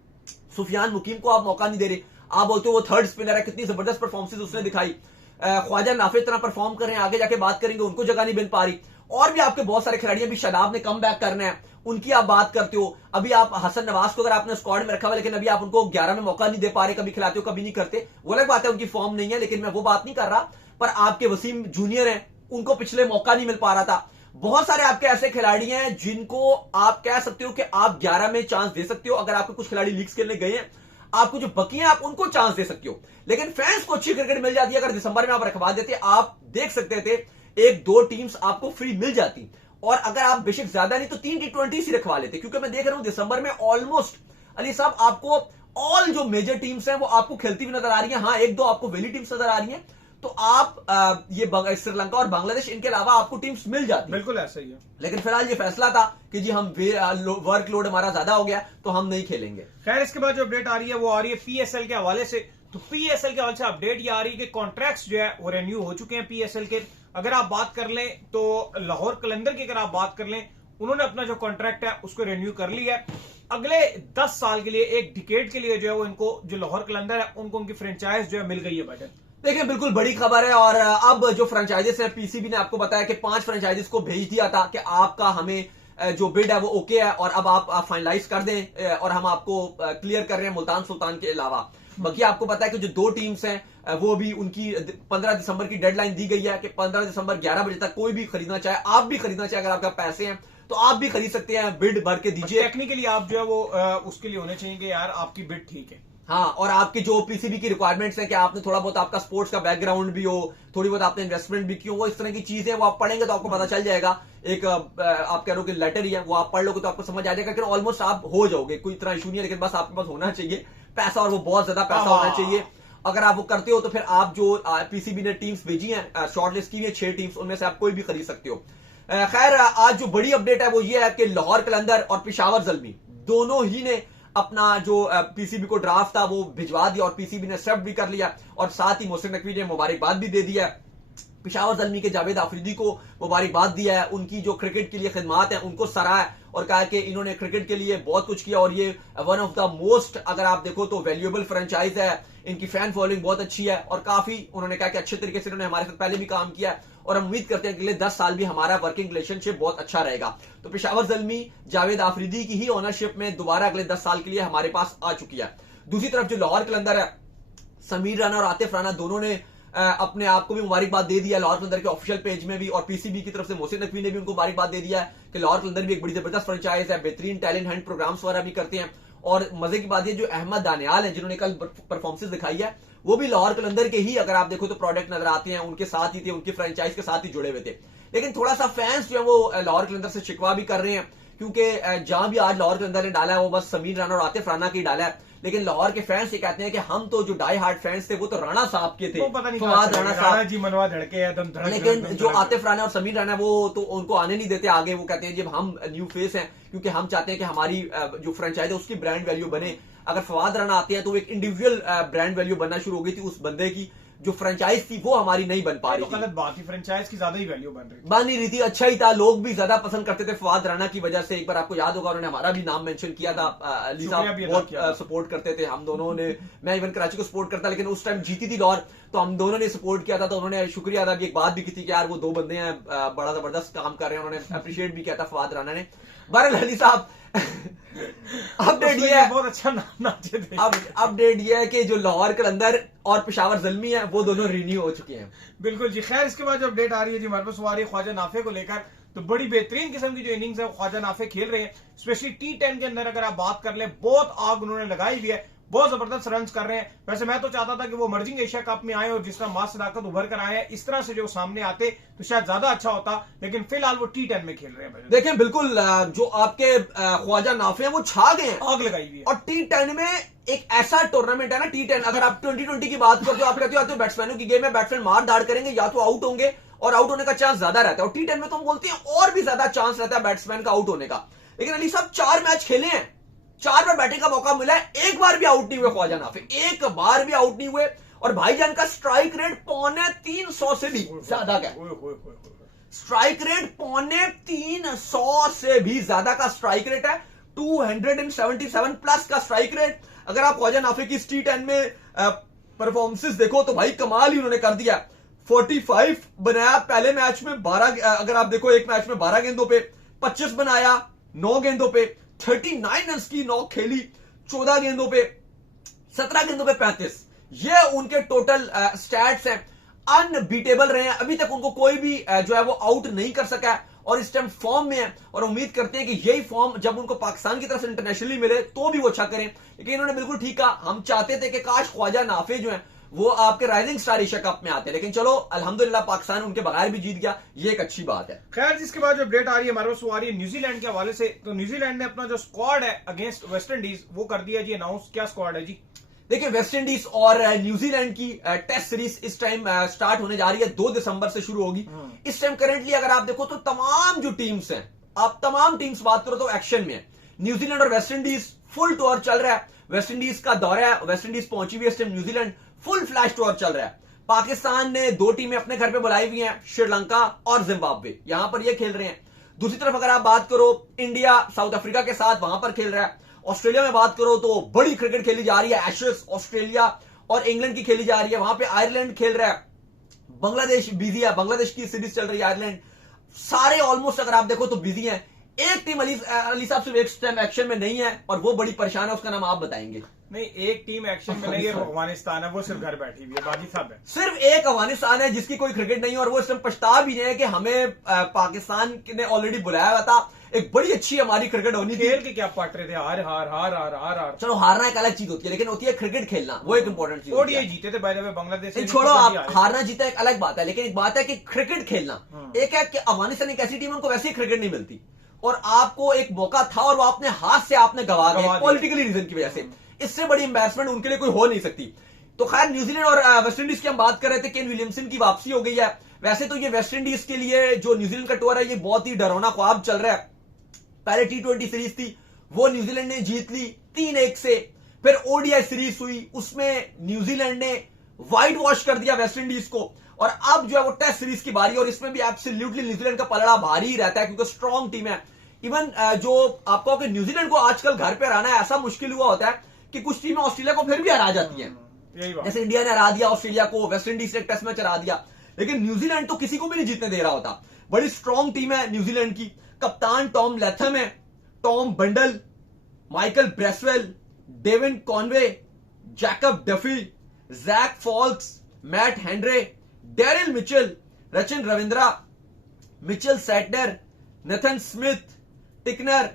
सुफियान मुकीम को आप मौका नहीं दे रहे, आप बोलते हो वो 3rd स्पिनर है, कितनी जबरदस्त परफॉर्मेंस उसने दिखाई, ख्वाजा नाफिज तरह परफॉर्म कर रहे हैं, आगे जाके बात करेंगे, उनको जगह नहीं मिल पा रही। और भी आपके बहुत सारे खिलाड़ी, अभी शादाब ने कम बैक करना है, उनकी आप बात करते हो। अभी आप हसन नवाज को अगर आपने स्क्वाड में रखा हुआ लेकिन अभी आप उनको 11 में मौका नहीं दे पा रहे, कभी खिलाते हो कभी नहीं करते, वो अलग बात है, उनकी फॉर्म नहीं है, लेकिन मैं वो बात नहीं कर रहा। पर आपके वसीम जूनियर हैं, उनको पिछले मौका नहीं मिल पा रहा था। बहुत सारे आपके ऐसे खिलाड़ी हैं जिनको आप कह सकते हो कि आप 11 में चांस दे सकते हो। अगर आपके कुछ खिलाड़ी लीग्स खेलने गए हैं, आपको जो बकी हैं आप उनको चांस दे सकते हो, लेकिन फैंस को अच्छी क्रिकेट मिल जाती है। अगर दिसंबर में आप रखवा देते, आप देख सकते थे 1-2 टीम्स आपको फ्री मिल जाती, और अगर आप बेशक ज्यादा नहीं तो 3 T20 ही रखवा लेते, क्योंकि मैं देख रहा हूं दिसंबर में ऑलमोस्ट अली साहब आपको ऑल जो मेजर टीम्स हैं वो आपको खेलती हुई नजर आ रही है। हाँ, 1-2 आपको वेली टीम्स नजर आ रही हैं, तो आप ये श्रीलंका और बांग्लादेश, इनके अलावा आपको टीम्स मिल जाती। बिल्कुल ऐसा ही है। लेकिन फिलहाल ये फैसला था कि जी हम वर्कलोड हमारा ज्यादा हो गया तो हम नहीं खेलेंगे। खैर, इसके बाद जो अपडेट आ रही है वो आ रही है PSL के हवाले से। तो PSL के हवाले से अपडेट ये आ रही है कि कॉन्ट्रैक्ट्स जो है वो रेन्यू हो चुके हैं PSL के। अगर आप बात कर लें तो लाहौर कलंदर की अगर आप बात कर लें, उन्होंने अपना जो कॉन्ट्रैक्ट है उसको रेन्यू कर लिया है अगले 10 साल के लिए, 1 डिकेड के लिए जो है वो इनको जो लाहौर कलंदर है उनको उनकी फ्रेंचाइज जो है मिल गई है बटन। देखिए बिल्कुल बड़ी खबर है। और अब जो फ्रेंचाइजेस है, पीसीबी ने आपको बताया कि 5 फ्रेंचाइजेस को भेज दिया था कि आपका हमें जो बिड है वो ओके है और अब आप फाइनलाइज कर दें और हम आपको क्लियर कर रहे हैं मुल्तान सुल्तान के अलावा। बाकी आपको पता है कि जो 2 टीम्स हैं वो भी उनकी 15 दिसंबर की डेडलाइन दी गई है कि 15 दिसंबर 11 बजे तक कोई भी खरीदना चाहे, आप भी खरीदना चाहे, अगर आपके पैसे हैं तो आप भी खरीद सकते हैं, बिड भर के दीजिए। टेक्निकली आप जो है वो उसके लिए होने चाहिए कि यार आपकी बिड ठीक है। हाँ, और आपकी जो पीसीबी की रिक्वायरमेंट्स हैं कि आपने थोड़ा बहुत आपका स्पोर्ट्स का बैकग्राउंड भी हो, थोड़ी बहुत आपने इन्वेस्टमेंट भी की हो, वो इस तरह की चीजें वो आप पढ़ेंगे तो आपको पता चल जाएगा। एक आप कह रहे हो कि लेटर ही है, वो आप पढ़ लोगे तो आपको समझ आ जाएगा कि ऑलमोस्ट आप हो जाओगे, कोई इतना इशू नहीं है, लेकिन बस आपके पास होना चाहिए, पैसा, और वो बहुत ज्यादा पैसा होना चाहिए। अगर आप वो करते हो तो फिर आप जो पीसीबी ने टीम्स भेजी हैं, शॉर्टलिस्ट की है 6 टीम्स, उनमें से आप कोई भी खरीद सकते हो। खैर आज जो बड़ी अपडेट है वो ये है कि लाहौर कलंदर और पेशावर ज़ल्मी दोनों ही ने अपना जो पीसीबी को ड्राफ्ट था वो भिजवा दिया, और पीसीबी ने एक्सेप्ट भी कर लिया, और साथ ही मोहसिन नकवी ने मुबारकबाद भी दे दिया है। पेशावर ज़ल्मी के जावेद आफरीदी को मुबारकबाद दिया है, उनकी जो क्रिकेट के लिए खिदमात है उनको सराहा है, और कहा कि इन्होंने क्रिकेट के लिए बहुत कुछ किया, और ये वन ऑफ द मोस्ट, अगर आप देखो तो वैल्यूएबल फ्रेंचाइज है, इनकी फैन फॉलोइंग बहुत अच्छी है, और काफी उन्होंने कहा कि अच्छे तरीके से इन्होंने हमारे साथ पहले भी काम किया है, और हम उम्मीद करते हैं कि अगले 10 साल भी हमारा वर्किंग रिलेशनशिप बहुत अच्छा रहेगा। तो पेशावर ज़ल्मी जावेद आफरीदी की ही ओनरशिप में दोबारा अगले 10 साल के लिए हमारे पास आ चुकी है। दूसरी तरफ जो लाहौर कलंदर है, समीर राना और आतिफ राना दोनों ने अपने आप को भी मुबारकबाद दे दिया लाहौर कलंदर के ऑफिशियल पेज में भी, और पीसीबी की तरफ से मोहसिन नकवी ने भी उनको मुबारकबाद दे दिया है कि लाहौर कलंदर भी एक बड़ी जबरदस्त फ्रेंचाइज है, बेहतरीन टैलेंट हंट प्रोग्राम्स वगैरह भी करते हैं। और मजे की बात है जो अहमद दानियाल है जिन्होंने कल परफॉर्मेंस दिखाई है, वो भी लाहौर कलंदर के ही, अगर आप देखो तो प्रोडक्ट नजर आते हैं, उनके साथ ही थे, उनकी फ्रेंचाइज के साथ ही जुड़े हुए थे। लेकिन थोड़ा सा फैंस जो है वो लाहौर कलंदर से शिकवा भी कर रहे हैं, क्योंकि जहां भी आज लाहौर कलंदर ने डाला है वो बस समीर राना और आतिफ राना की डाला है, लेकिन लाहौर के फैंस ये कहते हैं कि हम तो जो डाई हार्ड फैंस थे वो तो राणा साहब के थे, फवाद राणा साहब जी मनवा धड़के एकदम धड़क, लेकिन जो आतिफ राना और समीर राना वो तो उनको आने नहीं देते आगे। वो कहते हैं जब हम न्यू फेस हैं, क्योंकि हम चाहते हैं कि हमारी जो फ्रेंचाइज है उसकी ब्रांड वैल्यू बने। अगर फवाद राना आते हैं तो एक इंडिविजुअल ब्रांड वैल्यू बनना शुरू हो गई थी उस बंदे की, जो फ्रेंचाइज थी वो हमारी नहीं बन पा रही थी। गलत बात थी, फ्रेंचाइज की ज्यादा ही वैल्यू बन नहीं रही थी। अच्छा ही था, लोग भी ज्यादा पसंद करते थे फवाद राना की वजह से। एक बार आपको याद होगा उन्होंने हमारा भी नाम मेंशन किया था, अली साहब बहुत सपोर्ट करते थे हम दोनों ने, मैं इवन कराची को सपोर्ट करता, लेकिन उस टाइम जीती थी लाहौर तो हम दोनों ने सपोर्ट किया था, तो उन्होंने शुक्रिया अदा भी, एक बात भी की थी कि यार वो दो बंदे हैं बड़ा जबरदस्त काम कर रहे हैं, उन्होंने अप्रिशिएट भी किया था फवाद राना ने। बहरहाल अली साहब अपडेट ये है, बहुत अच्छा नाम अब अपडेट ये है कि जो लाहौर कलंदर और पेशावर ज़ल्मी है वो दोनों रिन्यू हो चुके हैं। बिल्कुल जी। खैर इसके बाद जो अपडेट आ रही है जी हमारे पास वो आ रही है ख्वाजा नाफे को लेकर, तो बड़ी बेहतरीन किस्म की जो इनिंग्स है वो ख्वाजा नाफे खेल रहे हैं, स्पेशली T10 के अंदर अगर आप बात कर ले बहुत आग उन्होंने लगाई हुई है, बहुत जबरदस्त रन कर रहे हैं। वैसे मैं तो चाहता था कि वो मर्जिंग एशिया कप में आए और जिस तरह मास सदाकत उभर कर आए हैं इस तरह से जो सामने आते तो शायद ज्यादा अच्छा होता, लेकिन फिलहाल वो T10 में खेल रहे हैं। देखें बिल्कुल जो आपके ख्वाजा नाफे हैं वो छा गए हैं, आग लगाई हुई है। और T10 में एक ऐसा टूर्नामेंट है ना T10, अगर आप 2020 की बात करते हो आप कहते हो बैट्समैनों की गेम है, बैट्समैन मार दाड़ करेंगे या तो आउट होंगे, और आउट होने का चांस ज्यादा रहता है, और T10 में तो हम बोलते हैं और भी ज्यादा चांस रहता है बैट्समैन का आउट होने का। लेकिन अली साहब 4 मैच खेले हैं, 4 बार बैटिंग का मौका मिला है, एक बार भी आउट नहीं हुए ख्वाजा नाफे, एक बार भी आउट नहीं हुए, और भाईजान का स्ट्राइक रेट 350 से भी ज्यादा का, स्ट्राइक रेट 350 से भी ज्यादा का स्ट्राइक रेट है, 277 प्लस का स्ट्राइक रेट। अगर आप ख्वाजा नाफे की T10 में परफॉर्मेंसेस देखो तो भाई कमाल ही उन्होंने कर दिया। 45 बनाया पहले मैच में, 12 अगर आप देखो एक मैच में 12 गेंदों पे 25 बनाया, 9 गेंदों पे 39 रन की नॉक खेली, 14 गेंदों पे 17 गेंदों पे 35, ये उनके टोटल स्टैट्स हैं, अनबीटेबल रहे हैं। अभी तक उनको कोई भी जो है वो आउट नहीं कर सका है, और इस टाइम फॉर्म में है, और उम्मीद करते हैं कि यही फॉर्म जब उनको पाकिस्तान की तरफ से इंटरनेशनली मिले तो भी वो अच्छा करें। लेकिन इन्होंने बिल्कुल ठीक कहा, हम चाहते थे कि काश ख्वाजा नाफे जो है वो आपके राइजिंग स्टार एशिया कप में आते, लेकिन चलो अल्हम्दुलिल्लाह पाकिस्तान उनके बगैर भी जीत गया, ये एक अच्छी बात है। खैर जिसके बाद जो अपडेट आ रही है हमारे पास वो आ रही है न्यूजीलैंड के हवाले से, तो न्यूजीलैंड ने अपना जो स्क्वाड है अगेंस्ट वेस्ट इंडीज वो कर दिया जी अनाउंस। क्या स्क्वाड है जी? देखिए वेस्ट इंडीज और न्यूजीलैंड की टेस्ट सीरीज इस टाइम स्टार्ट होने जा रही है, 2 दिसंबर से शुरू होगी। इस टाइम करंटली अगर आप देखो तो तमाम जो टीम्स हैं, आप तमाम टीम्स बात करो तो एक्शन में है। न्यूजीलैंड और वेस्ट इंडीज फुल टूर चल रहा है, वेस्ट इंडीज का दौरा है, वेस्ट इंडीज पहुंची हुई है, इस time New Zealand full flash tour चल रहा है। पाकिस्तान ने 2 टीमें अपने घर पे बुलाई हुई हैं, श्रीलंका और जिम्बाब्वे, यहां पर ये खेल रहे हैं। दूसरी तरफ अगर आप बात करो इंडिया साउथ अफ्रीका के साथ वहां पर खेल रहा है। ऑस्ट्रेलिया में बात करो तो बड़ी क्रिकेट खेली जा रही है, एशेस ऑस्ट्रेलिया और इंग्लैंड की खेली जा रही है, वहां पे आयरलैंड खेल रहा है, बांग्लादेश बिजी है, बांग्लादेश की सीरीज चल रही है, आयरलैंड, सारे ऑलमोस्ट अगर आप देखो तो बिजी हैं। एक टीम अली साहब सिर्फ एक टाइम एक्शन में नहीं है और वो बड़ी परेशान है, उसका नाम आप बताएंगे। नहीं, एक टीम एक्शन में नहीं है, अफगानिस्तान है, वो सिर्फ घर बैठी हुई है, बाकी सब है। सिर्फ एक अफगानिस्तान है जिसकी कोई क्रिकेट नहीं है, और वो इस टाइम पछता भी नहीं है कि हमें पाकिस्तान ने ऑलरेडी बुलाया हुआ था, एक बड़ी अच्छी हमारी क्रिकेट होनी थी। खेल के क्या पट रहे थे, हार हार हार हार हार हार। चलो हारना एक अलग चीज होती है, लेकिन होती है क्रिकेट खेलना, वो एक इंपॉर्टेंट चीज। ओडीआई जीते थे बाय द वे बांग्लादेश से, छोड़ो आप हारना जीता एक अलग बात है, लेकिन एक बात है कि क्रिकेट खेलना, एक है कि अफगानिस्तान एक ऐसी टीम उनको वैसे ही क्रिकेट नहीं मिलती, और आपको एक मौका था और वो आपने हाथ से आपने गवा दिया पॉलिटिकली रीजन की वजह से। इससे बड़ी एम्बैरसमेंट उनके लिए कोई हो नहीं सकती। तो खैर न्यूजीलैंड और वेस्ट इंडीज की हम बात कर रहे थे, केन विलियमसन की वापसी हो गई है। वैसे तो ये वेस्ट इंडीज के लिए जो न्यूजीलैंड का टूर है ये बहुत ही डरावना ख्वाब चल रहा है। पहले T20 सीरीज थी, वो न्यूजीलैंड ने जीत ली 3-1 से। फिर ओडीआई सीरीज हुई, उसमें न्यूजीलैंड ने व्हाइट वॉश कर दिया वेस्ट इंडीज को। और अब जो है वो टेस्ट सीरीज की बारी है, और इसमें भी एब्सोल्युटली न्यूजीलैंड का पलड़ा भारी ही रहता है क्योंकि स्ट्रॉन्ग टीम है। इवन जो आपको कि न्यूजीलैंड को आजकल घर पे हराना ऐसा मुश्किल हुआ होता है कि कुछ टीमें ऑस्ट्रेलिया को फिर भी हरा जाती हैं। जैसे इंडिया ने हरा दिया ऑस्ट्रेलिया को, वेस्ट इंडीज ने एक टेस्ट मैच हरा दिया, लेकिन न्यूजीलैंड तो किसी को भी नहीं जीतने दे रहा होता। बड़ी स्ट्रॉन्ग टीम है न्यूजीलैंड की। कप्तान टॉम लैथम है, Tom Blundell, Michael Bracewell, Devon Conway, Jacob Duffy, Zak Foulkes, Matt Henry, Daryl Mitchell, Rachin Ravindra, Mitchell Santner, Nathan Smith, Tickner,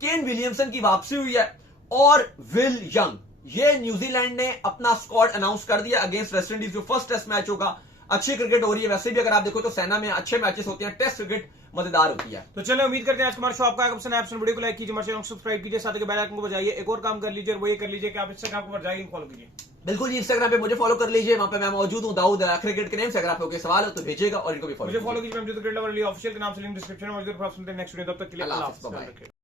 Kane Williamson की वापसी हुई है और विल यंग। ये न्यूजीलैंड ने अपना स्क्वाड अनाउंस कर दिया अगेंस्ट वेस्ट इंडीज, जो फर्स्ट टेस्ट मैच होगा। अच्छी क्रिकेट हो रही है। वैसे भी अगर आप देखो तो सेना में अच्छे मैचेस होते हैं, टेस्ट क्रिकेट मजेदार होती है। तो चलो उम्मीद करते हैं आज हमारा शो आपका पसंद आया। वीडियो को लाइक कीजिए, हमारे चैनल को सब्सक्राइब कीजिए, साथ ही बेल आइकन को बजाइए। एक और काम कर लीजिए, वो ये कर लीजिए कि आप इंस्टाग्राम को बजाइए, फॉलो कीजिए। बिल्कुल जी, इंस्टाग्राम पे मुझे फॉलो कर लीजिए, वहां पे मैं मौजूद हूं, दाऊद क्रिकेट के नेम से। अगर आपको कोई सवाल हो तो भेजिएगा और इनको भी मुझे फॉलो कीजिए। मैं ऑफिशियल के नाम से लिंक डिस्क्रिप्शन में मौजूद है। नेक्स्ट वीडियो, तब तक के लिए अल्लाह हाफ़िज़।